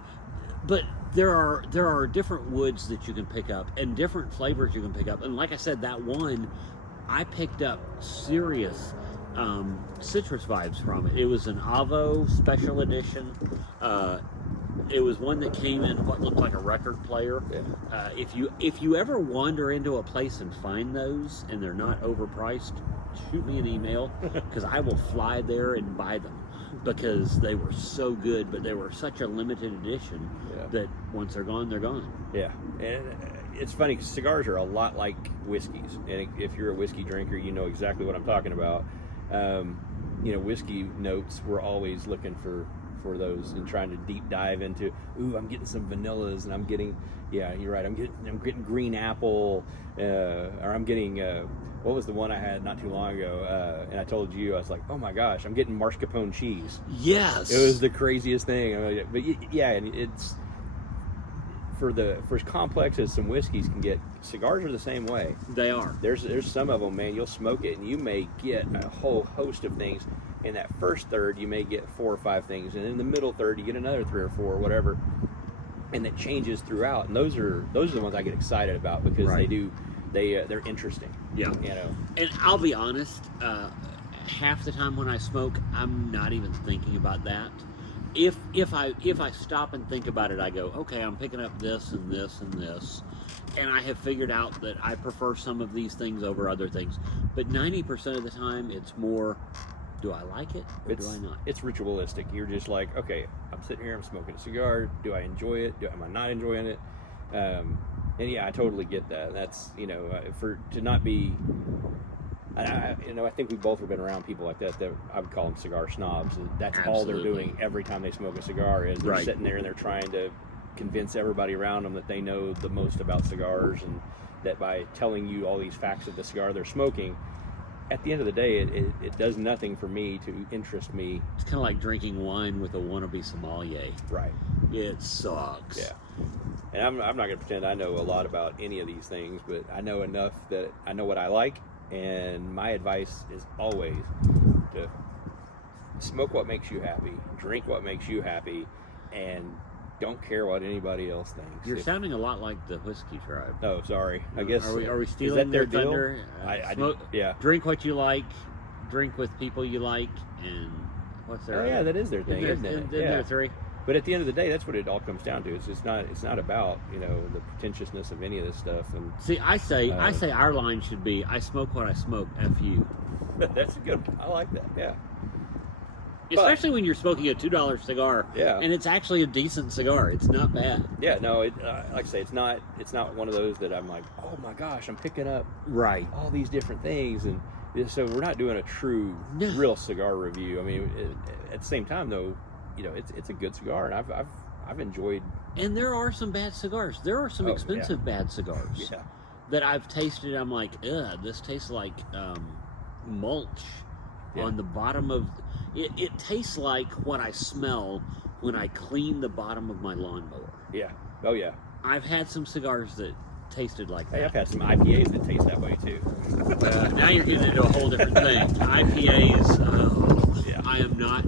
there are different woods that you can pick up, and different flavors you can pick up. And like I said, that one, I picked up serious citrus vibes from it. It was an Avo special edition. It was one that came in what looked like a record player. Yeah. If you ever wander into a place and find those and they're not overpriced, shoot me an email, because I will fly there and buy them, because they were so good, but they were such a limited edition that once they're gone, they're gone. Yeah. And it's funny, because cigars are a lot like whiskeys, and if you're a whiskey drinker, you know exactly what I'm talking about. Whiskey notes, we're always looking for those and trying to deep dive into, I'm getting some vanillas, and I'm getting, you're right, I'm getting green apple, or I'm getting, what was the one I had not too long ago, and I told you, I was like, oh my gosh, I'm getting mascarpone cheese. Yes. It was the craziest thing. But yeah, and it's, for as complex as some whiskeys can get, cigars are the same way. They are. There's some of them, man, you'll smoke it and you may get a whole host of things. In that first third, you may get 4 or 5 things, and in the middle third, you get another 3 or 4, or whatever, and it changes throughout. And those are the ones I get excited about, because they're interesting. Yeah. You know. And I'll be honest, half the time when I smoke, I'm not even thinking about that. If I stop and think about it, I go, okay, I'm picking up this and this and this, and I have figured out that I prefer some of these things over other things. But 90% of the time, it's more, do I like it or do I not? It's ritualistic. You're just like, okay, I'm sitting here, I'm smoking a cigar. Do I enjoy it? Am I not enjoying it? And yeah, I totally get that. That's, to not be, I think we both have been around people like that I would call them cigar snobs. That's all they're doing every time they smoke a cigar is they're sitting there and they're trying to convince everybody around them that they know the most about cigars, and that by telling you all these facts of the cigar they're smoking, at the end of the day, it does nothing for me to interest me. It's kind of like drinking wine with a wannabe sommelier. Right. It sucks. Yeah. And I'm not going to pretend I know a lot about any of these things, but I know enough that I know what I like, and my advice is always to smoke what makes you happy, drink what makes you happy, and don't care what anybody else thinks. You're sounding a lot like the Whiskey Tribe. Oh, sorry. I guess. Are we stealing their their thunder? Yeah. Drink what you like, drink with people you like, and what's their? Oh yeah, that is their thing, isn't it? Isn't there three? But at the end of the day, that's what it all comes down to. It's not about the pretentiousness of any of this stuff. And see, I say our line should be, I smoke what I smoke. F you. That's a good. I like that. Yeah. Especially when you're smoking a $2 cigar, and it's actually a decent cigar. It's not bad. Yeah, no, like I say, it's not one of those that I'm like, oh my gosh, I'm picking up all these different things, and so we're not doing a true, real cigar review. I mean, at the same time, though, it's a good cigar, and I've enjoyed. And there are some bad cigars. There are some expensive bad cigars that I've tasted. I'm like, ugh, this tastes like mulch on the bottom of. It tastes like what I smell when I clean the bottom of my lawnmower. Yeah. Oh, yeah. I've had some cigars that tasted like that. Hey, I've had some IPAs that taste that way, too. Now you're getting into a whole different thing. IPAs, I am not...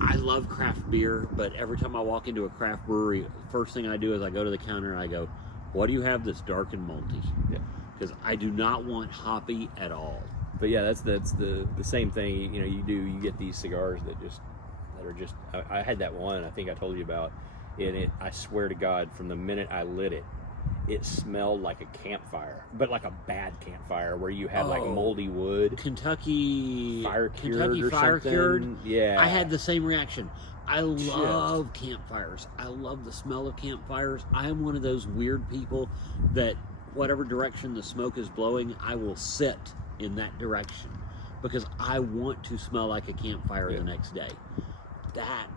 I love craft beer, but every time I walk into a craft brewery, first thing I do is I go to the counter and I go, what do you have that's dark and malty? Yeah. Because I do not want hoppy at all. But yeah, that's the same thing. You get these cigars that are just. I had that one I think I told you about, and I swear to God, from the minute I lit it, it smelled like a campfire, but like a bad campfire where you had like moldy wood. Kentucky fire cured. Yeah, I had the same reaction. I love campfires. I love the smell of campfires. I am one of those weird people that whatever direction the smoke is blowing, I will sit in that direction because I want to smell like a campfire the next day. That,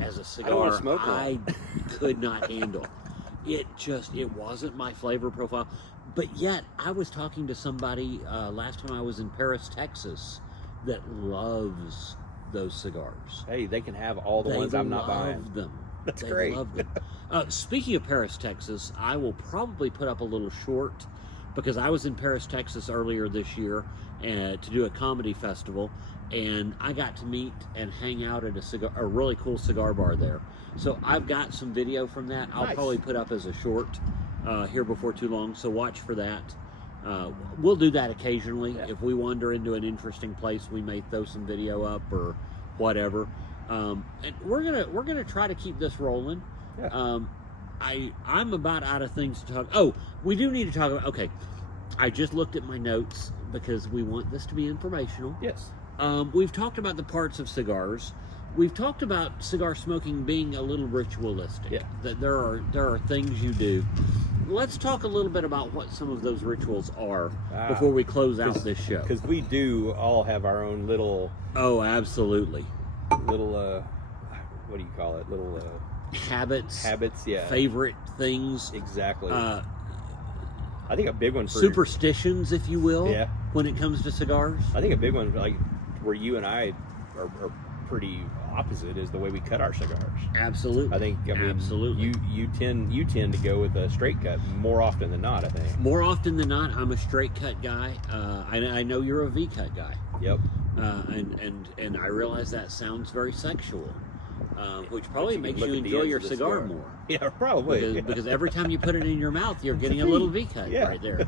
as a cigar, I could not handle. It wasn't my flavor profile. But yet, I was talking to somebody last time I was in Paris, Texas, that loves those cigars. Hey, they can have all the ones I'm not buying. Them. That's they great. Love them. Speaking of Paris, Texas, I will probably put up a little short because I was in Paris, Texas earlier this year to do a comedy festival, and I got to meet and hang out at a really cool cigar bar there. So I've got some video from that. I'll probably put up as a short here before too long, so watch for that. We'll do that occasionally. Yeah. If we wander into an interesting place, we may throw some video up or whatever. And we're gonna try to keep this rolling. Yeah. I'm about out of things to talk. Oh, we do need to talk about. Okay, I just looked at my notes because we want this to be informational. Yes. We've talked about the parts of cigars. We've talked about cigar smoking being a little ritualistic. Yeah. That there are things you do. Let's talk a little bit about what some of those rituals are before we close out this show. Because we do all have our own little. Oh, absolutely. Little what do you call it? Little habits, yeah. Favorite things. Exactly. I think a big one for superstitions, if you will. Yeah. When it comes to cigars. I think a big one, like where you and I are pretty opposite, is the way we cut our cigars. Absolutely. I mean, absolutely. You tend to go with a straight cut more often than not. I think. More often than not, I'm a straight cut guy. I know you're a V cut guy. Yep. And I realize that sounds very sexual. Which probably makes you enjoy your cigar more. Yeah, probably. Because every time you put it in your mouth, you're getting a little V cut right there.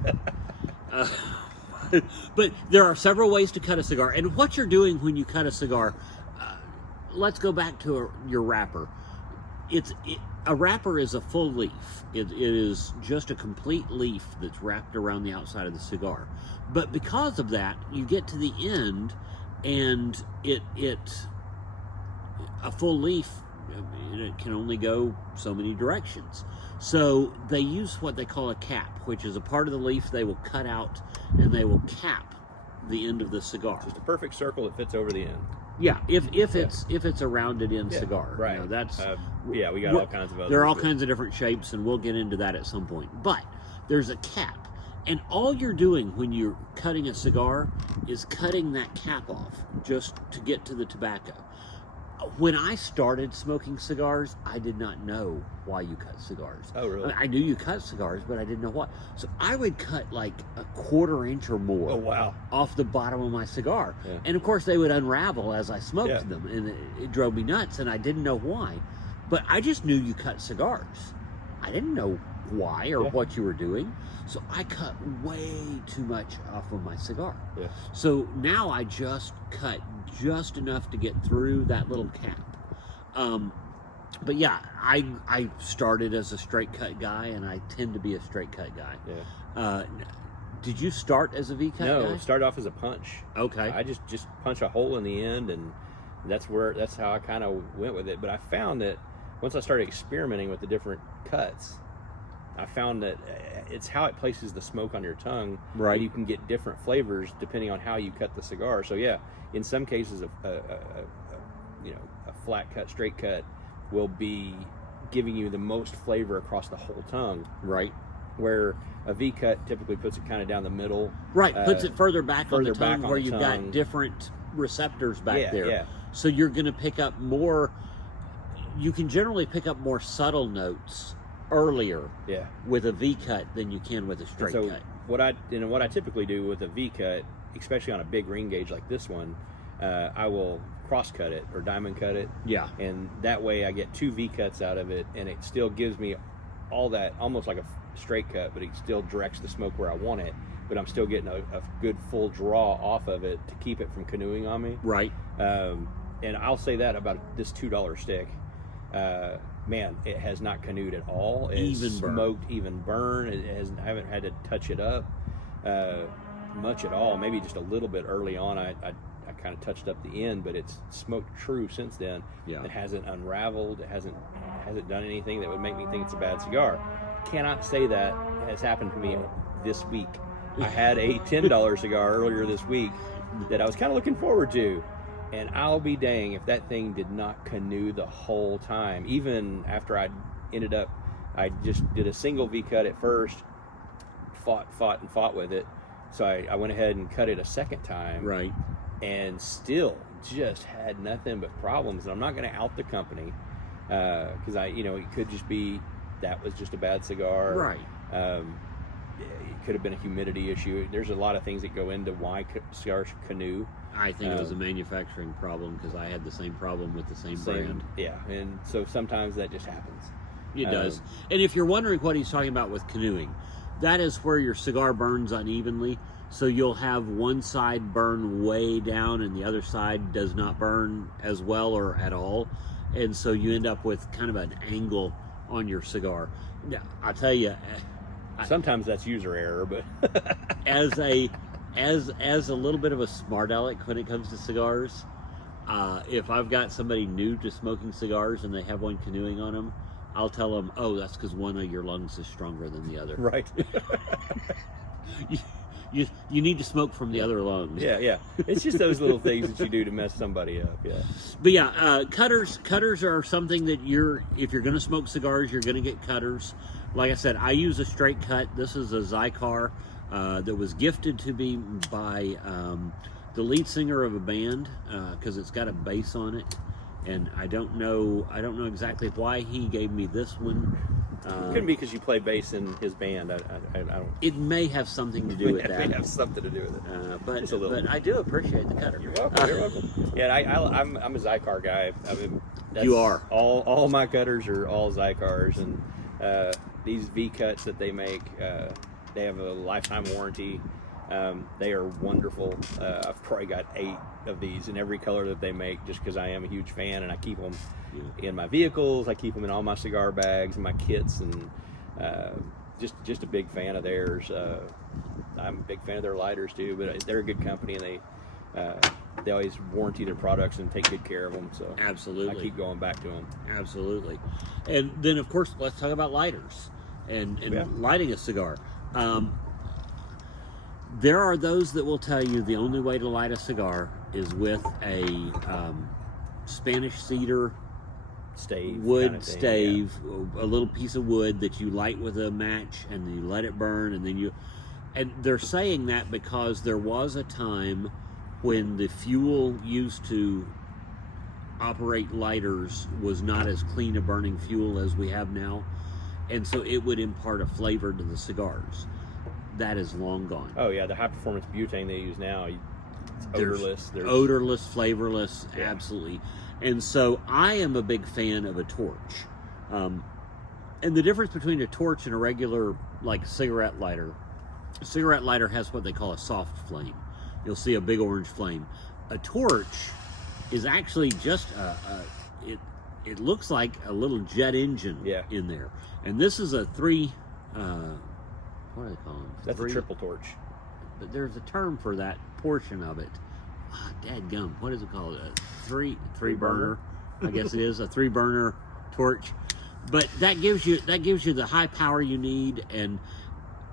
But there are several ways to cut a cigar. And what you're doing when you cut a cigar, let's go back to your wrapper. A wrapper is a full leaf. It is just a complete leaf that's wrapped around the outside of the cigar. But because of that, you get to the end, and a full leaf, it can only go so many directions. So they use what they call a cap, which is a part of the leaf they will cut out, and they will cap the end of the cigar. Just a perfect circle that fits over the end. Yeah, if it's a rounded end cigar, right? You know, that's we got all kinds of others. There are all kinds of different shapes, and we'll get into that at some point. But there's a cap, and all you're doing when you're cutting a cigar is cutting that cap off just to get to the tobacco. When I started smoking cigars, I did not know why you cut cigars. Oh, really? I knew you cut cigars, but I didn't know why. So I would cut like a 1/4 inch or more. Oh, wow. Off the bottom of my cigar. Yeah. And of course they would unravel as I smoked them, and it drove me nuts, and I didn't know why. But I just knew you cut cigars. I didn't know why or what you were doing. So I cut way too much off of my cigar. Yeah. So now I just cut just enough to get through that little cap. But yeah, I started as a straight cut guy, and I tend to be a straight cut guy. Yeah. Did you start as a V cut guy? No, started off as a punch. Okay. I just punch a hole in the end, and that's how I kind of went with it. But I found that once I started experimenting with the different cuts, I found that it's how it places the smoke on your tongue. Right. And you can get different flavors depending on how you cut the cigar. So yeah, in some cases, a flat cut, straight cut will be giving you the most flavor across the whole tongue. Right. Where a V cut typically puts it kind of down the middle. Right, puts it further back on the further back tongue, on where the you've tongue. got different receptors back there. Yeah. So you're going to pick up more. You can generally pick up more subtle notes earlier with a V cut than you can with a straight cut. What I typically do with a V cut, especially on a big ring gauge like this one, I will cross cut it or diamond cut it. Yeah. And that way I get 2 V cuts out of it, and it still gives me all that, almost like a straight cut, but it still directs the smoke where I want it. But I'm still getting a good full draw off of it to keep it from canoeing on me. Right. And I'll say that about this $2 stick. Man, it has not canoed at all. It's smoked, even burn. I haven't had to touch it up much at all. Maybe just a little bit early on. I kind of touched up the end, but it's smoked true since then. Yeah. It hasn't unraveled. It hasn't done anything that would make me think it's a bad cigar. Cannot say that has happened to me this week. I had a $10 cigar earlier this week that I was kind of looking forward to. And I'll be dang if that thing did not canoe the whole time. Even after I just did a single V cut at first, fought with it. So I went ahead and cut it a second time. Right. And still just had nothing but problems. And I'm not going to out the company because it could just be that was just a bad cigar. Right. It could have been a humidity issue. There's a lot of things that go into why cigars canoe. I think it was a manufacturing problem, because I had the same problem with the same brand. Yeah, and so sometimes that just happens. It does. And if you're wondering what he's talking about with canoeing, that is where your cigar burns unevenly. So you'll have one side burn way down and the other side does not burn as well or at all. And so you end up with kind of an angle on your cigar. Now, I'll tell you, sometimes that's user error, but as a little bit of a smart aleck when it comes to cigars, if I've got somebody new to smoking cigars and they have one canoeing on them, I'll tell them, oh, that's because one of your lungs is stronger than the other. Right. You need to smoke from the other lung. Yeah. It's just those little things that you do to mess somebody up. Yeah. But yeah, cutters are something that if you're going to smoke cigars, you're going to get cutters. Like I said, I use a straight cut. This is a Cigar that was gifted to me by the lead singer of a band, because it's got a bass on it, and I don't know exactly why he gave me this one. Couldn't be because you play bass in his band. I don't. It may have something to do with that. It may have something to do with it. But I do appreciate the cutter. You're welcome. You're welcome. Yeah, I'm a Cigar guy. I mean, you are. All my cutters are all Cigars, and these V cuts that they make, they have a lifetime warranty. They are wonderful. I've probably got 8 of these in every color that they make, just because I am a huge fan, and I keep them in my vehicles. I keep them in all my cigar bags and my kits, and just a big fan of theirs. I'm a big fan of their lighters too, but they're a good company, and they always warranty their products and take good care of them. So absolutely, I keep going back to them. Absolutely. And then, of course, let's talk about lighters and lighting a cigar. There are those that will tell you the only way to light a cigar is with a Spanish cedar stave, wood kind of thing, stave, a little piece of wood that you light with a match, and then you let it burn, and then and they're saying that because there was a time when the fuel used to operate lighters was not as clean a burning fuel as we have now, and so it would impart a flavor to the cigars. That is long gone. Oh yeah, the high performance butane they use now, it's odorless. There's odorless, flavorless, absolutely. And so I am a big fan of a torch. And the difference between a torch and a regular cigarette lighter, a cigarette lighter has what they call a soft flame. You'll see a big orange flame. A torch is actually just it looks like a little jet engine in there. And this is a what do they call them? That's a triple torch. But there's a term for that portion of it. Dadgum, what is it called? A three burner. I guess it is a 3 burner torch. But that gives you the high power you need, and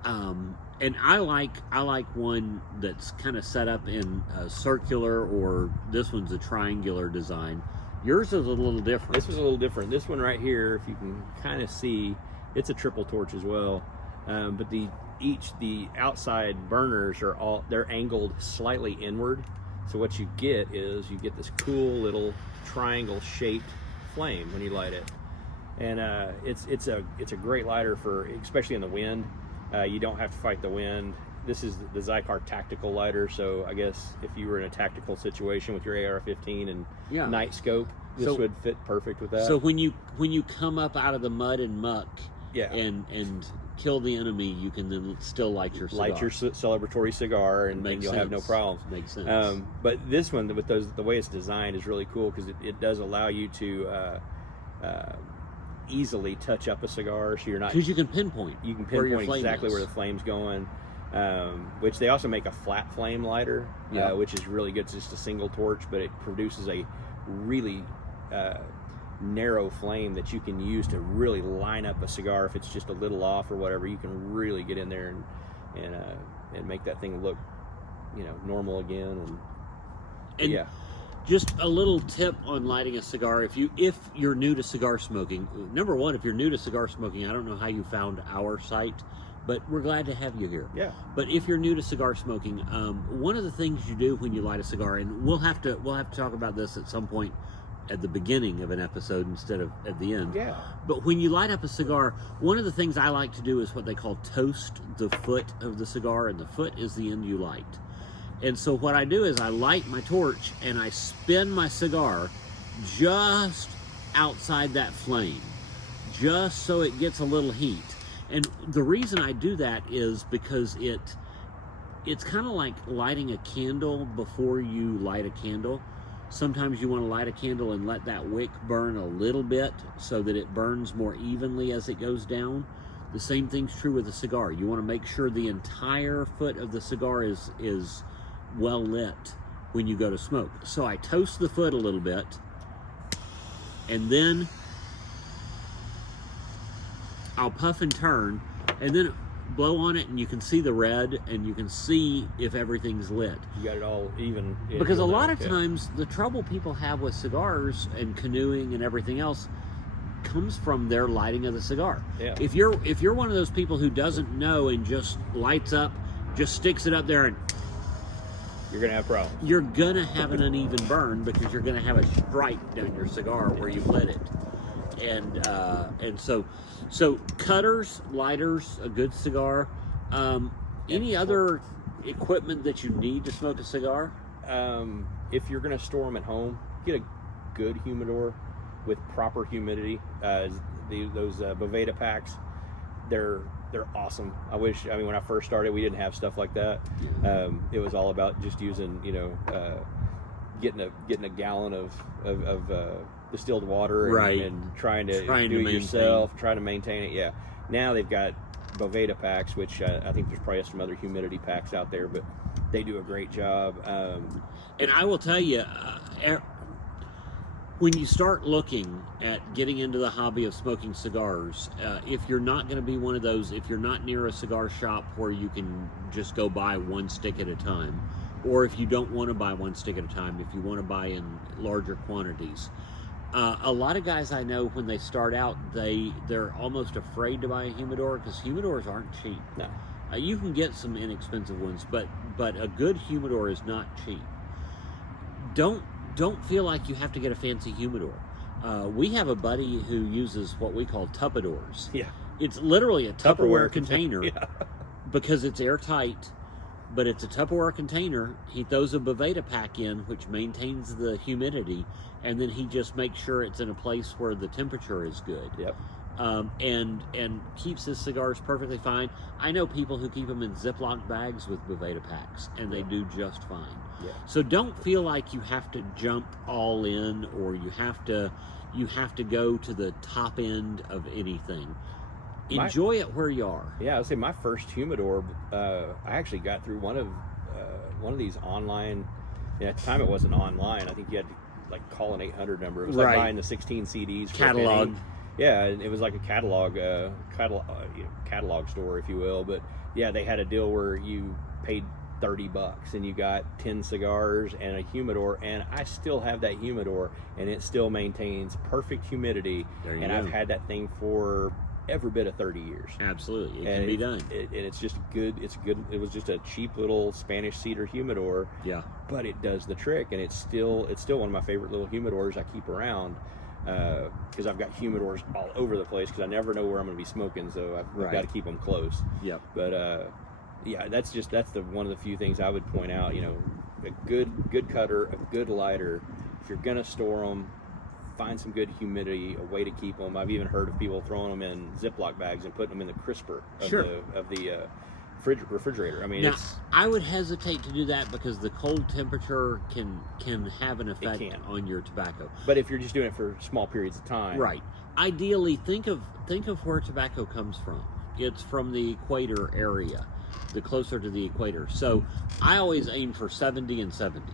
I like one that's kind of set up in a circular, or this one's a triangular design. Yours is a little different. This was a little different. This one right here, if you can kind of see, it's a triple torch as well. But the outside burners they're angled slightly inward. So what you get is this cool little triangle shaped flame when you light it, and it's a great lighter for, especially in the wind. You don't have to fight the wind. This is the Cigar tactical lighter, so I guess if you were in a tactical situation with your AR-15 and night scope, this would fit perfect with that. So when you come up out of the mud and muck, and kill the enemy, you can then still light your cigar. Light your celebratory cigar, and then you'll have no problems. Makes sense. But this one, with the way it's designed, is really cool, because it does allow you to easily touch up a cigar, so you're not, because you can pinpoint. You can pinpoint exactly where the flame's going. Which they also make a flat flame lighter, which is really good. It's just a single torch, but it produces a really narrow flame that you can use to really line up a cigar. If it's just a little off or whatever, you can really get in there and make that thing look, normal again. And just a little tip on lighting a cigar: if you're new to cigar smoking, number one, if you're new to cigar smoking, I don't know how you found our site, but we're glad to have you here. Yeah. But if you're new to cigar smoking, one of the things you do when you light a cigar, and we'll have to talk about this at some point at the beginning of an episode instead of at the end. Yeah. But when you light up a cigar, one of the things I like to do is what they call toast the foot of the cigar, and the foot is the end you light. And so what I do is I light my torch and I spin my cigar just outside that flame, just so it gets a little heat. And the reason I do that is because it's kind of like lighting a candle before you light a candle. Sometimes you want to light a candle and let that wick burn a little bit so that it burns more evenly as it goes down. The same thing's true with a cigar. You want to make sure the entire foot of the cigar is well lit when you go to smoke. So I toast the foot a little bit, and then I'll puff and turn, and then blow on it, and you can see the red, and you can see if everything's lit. You got it all even. Because a lot of times the trouble people have with cigars and canoeing and everything else comes from their lighting of the cigar. Yeah. If you're one of those people who doesn't know and just lights up, just sticks it up there, and you're gonna have problems. You're gonna have an uneven burn, because you're gonna have a stripe down your cigar where you lit it. And so cutters, lighters, a good cigar. Any other equipment that you need to smoke a cigar? If you're going to store them at home, get a good humidor with proper humidity. Those Boveda packs, they're they're awesome. I mean, when I first started, we didn't have stuff like that. It was all about just using, getting a gallon of distilled water and trying to do it yourself, trying to maintain it. Yeah. Now they've got Boveda packs, which I think there's probably some other humidity packs out there, but they do a great job. And I will tell you, when you start looking at getting into the hobby of smoking cigars, if you're not going to be one of those, if you're not near a cigar shop where you can just go buy one stick at a time, or if you don't want to buy one stick at a time, if you want to buy in larger quantities, a lot of guys I know, when they start out, they're almost afraid to buy a humidor because humidors aren't cheap. No. You can get some inexpensive ones, but a good humidor is not cheap. Don't feel like you have to get a fancy humidor. We have a buddy who uses what we call Tupperdoors. Yeah. It's literally a Tupperware container Yeah. because it's airtight, but it's a Tupperware container. He throws a Boveda pack in, which maintains the humidity, and then he just makes sure it's in a place where the temperature is good. Yep. And keeps his cigars perfectly fine. I know people who keep them in Ziploc bags with Boveda packs, and they do just fine. Yeah. So don't feel like you have to jump all in, or you have to go to the top end of anything. Enjoy it where you are. Yeah, I would say my first humidor, I actually got through one of these online. At the time, it wasn't online. I think you had to call an 800 number. It was like buying the 16 CDs for catalog. Yeah, it was like a catalog store, if you will. But yeah, they had a deal where you paid $30 and you got 10 cigars and a humidor, and I still have that humidor, and it still maintains perfect humidity. And I've had that thing for every bit of 30 years. Absolutely, it can be done. And it's just good. It's good. It was just a cheap little Spanish cedar humidor. Yeah, but it does the trick, and it's still one of my favorite little humidors I keep around. Because I've got humidors all over the place because I never know where I'm going to be smoking, so I've got to keep them close. Yep. But yeah, that's one of the few things I would point out. A good cutter, a good lighter. If you're going to store them, find some good humidity, a way to keep them. I've even heard of people throwing them in Ziploc bags and putting them in the crisper of the refrigerator. I mean, now, I would hesitate to do that because the cold temperature can have an effect on your tobacco. But if you're just doing it for small periods of time, right? Ideally, think of where tobacco comes from. It's from the equator area, the closer to the equator. So I always aim for 70 and 70.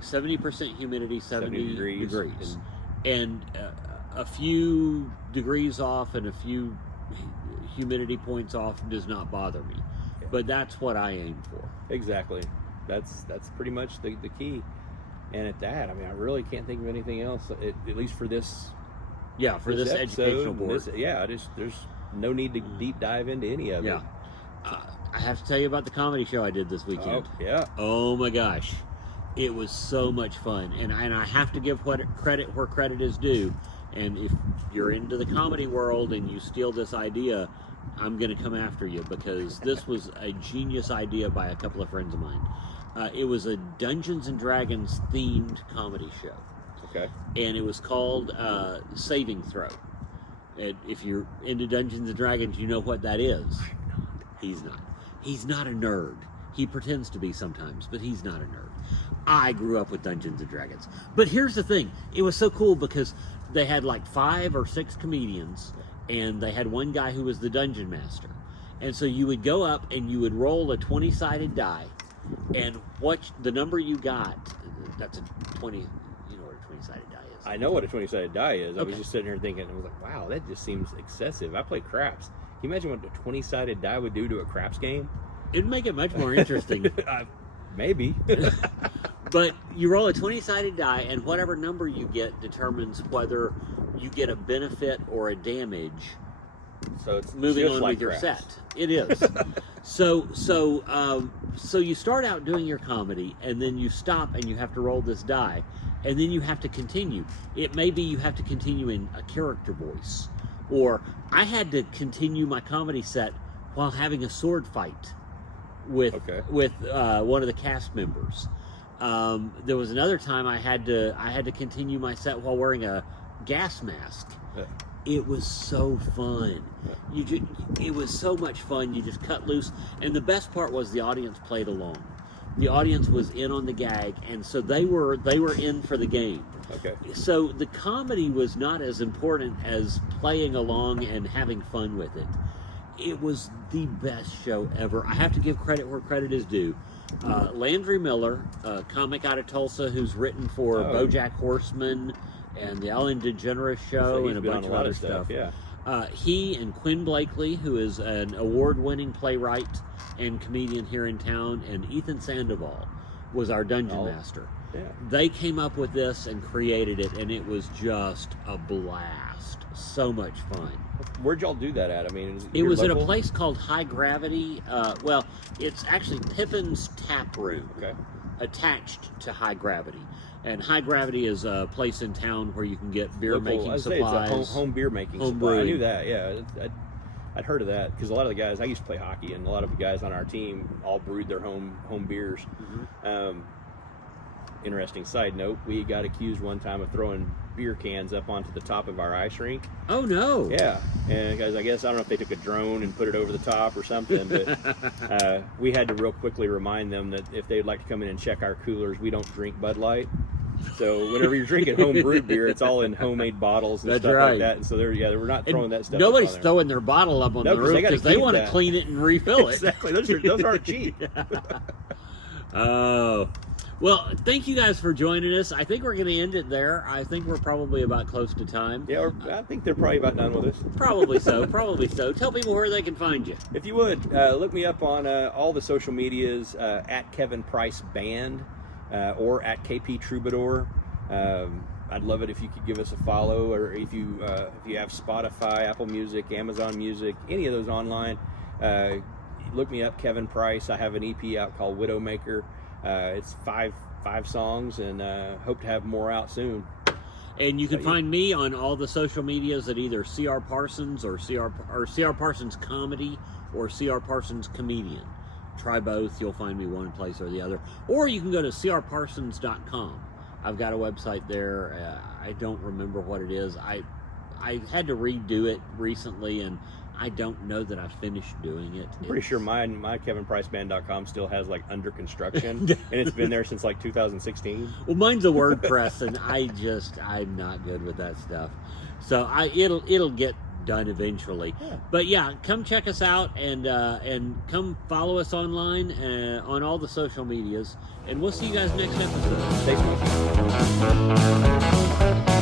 70% humidity, 70 degrees. And a few degrees off and a few humidity points off does not bother me. But that's what I aim for. Exactly. That's pretty much the key. And at that, I mean, I really can't think of anything else, at least for this. Yeah, for this educational board. There's no need to deep dive into any of it. Yeah. I have to tell you about the comedy show I did this weekend. Oh, yeah. Oh my gosh. It was so much fun. And I have to give credit where credit is due. And if you're into the comedy world and you steal this idea, I'm going to come after you, because this was a genius idea by a couple of friends of mine. It was a Dungeons and Dragons themed comedy show. Okay. And it was called Saving Throw. And if you're into Dungeons and Dragons, you know what that is. He's not. He's not a nerd. He pretends to be sometimes, but he's not a nerd. I grew up with Dungeons and Dragons. But here's the thing. It was so cool because they had 5 or 6 comedians, and they had one guy who was the dungeon master. And so you would go up and you would roll a 20-sided die, and what the number you got, that's a 20, you know what a 20-sided die is. I know what a 20-sided die is. Okay. I was just sitting here thinking, I was like, wow, that just seems excessive. I play craps. Can you imagine what a 20-sided die would do to a craps game? It'd make it much more interesting. Maybe. But you roll a 20-sided die, and whatever number you get determines whether you get a benefit or a damage. So it's moving on with your set. It is. So you start out doing your comedy, and then you stop and you have to roll this die, and then you have to continue. It may be you have to continue in a character voice, or I had to continue my comedy set while having a sword fight with one of the cast members. There was another time I had to continue my set while wearing a gas mask. It was so fun. It was so much fun. You just cut loose, and the best part was the audience played along. The audience was in on the gag, and so they were in for the game. Okay. So the comedy was not as important as playing along and having fun with it. It was the best show ever. I have to give credit where credit is due. Landry Miller, a comic out of Tulsa who's written for BoJack Horseman and the Ellen DeGeneres Show So and a bunch of other stuff. Yeah. He and Quinn Blakely, who is an award-winning playwright and comedian here in town, and Ethan Sandoval was our dungeon master. Yeah. They came up with this and created it, and it was just a blast. So much fun. Where'd y'all do that at? I mean, It was at a place called High Gravity. Well, it's actually Pippin's Tap Room, attached to High Gravity. And High Gravity is a place in town where you can get beer making supplies. It's a home beer making supply. I knew that. Yeah, I'd heard of that because a lot of the guys, I used to play hockey, and a lot of the guys on our team all brewed their home beers. Mm-hmm. Interesting side note: we got accused one time of throwing beer cans up onto the top of our ice rink. Oh no! Yeah, and guys, I guess I don't know if they took a drone and put it over the top or something, but we had to real quickly remind them that if they'd like to come in and check our coolers, we don't drink Bud Light. So whenever you're drinking home brewed beer, it's all in homemade bottles and stuff like that. And so we're not throwing that stuff. Nobody's throwing their bottle up on the roof because they want to clean it and refill it. Exactly. Those aren't cheap. Oh. Well, thank you guys for joining us. I think we're going to end it there. I think we're probably about close to time. Yeah, I think they're probably about done with us. Probably so. Probably so. Tell people where they can find you. If you would, look me up on all the social medias at Kevin Price Band or at KP Troubadour. I'd love it if you could give us a follow, or if you have Spotify, Apple Music, Amazon Music, any of those online. Look me up, Kevin Price. I have an EP out called Widowmaker. It's five songs, and hope to have more out soon. And you can find me on all the social medias at either CR Parsons or CR Parsons Comedy or CR Parsons Comedian. Try both. You'll find me one place or the other. Or you can go to crparsons.com. I've got a website there. I don't remember what it is. I had to redo it recently, and I don't know that I finished doing it. I'm pretty sure my kevinpriceband.com still has like under construction, and it's been there since like 2016. Well, mine's a WordPress, and I'm not good with that stuff. So it'll get done eventually. Yeah. But yeah, come check us out and come follow us online on all the social medias, and we'll see you guys next episode. Stay smokey.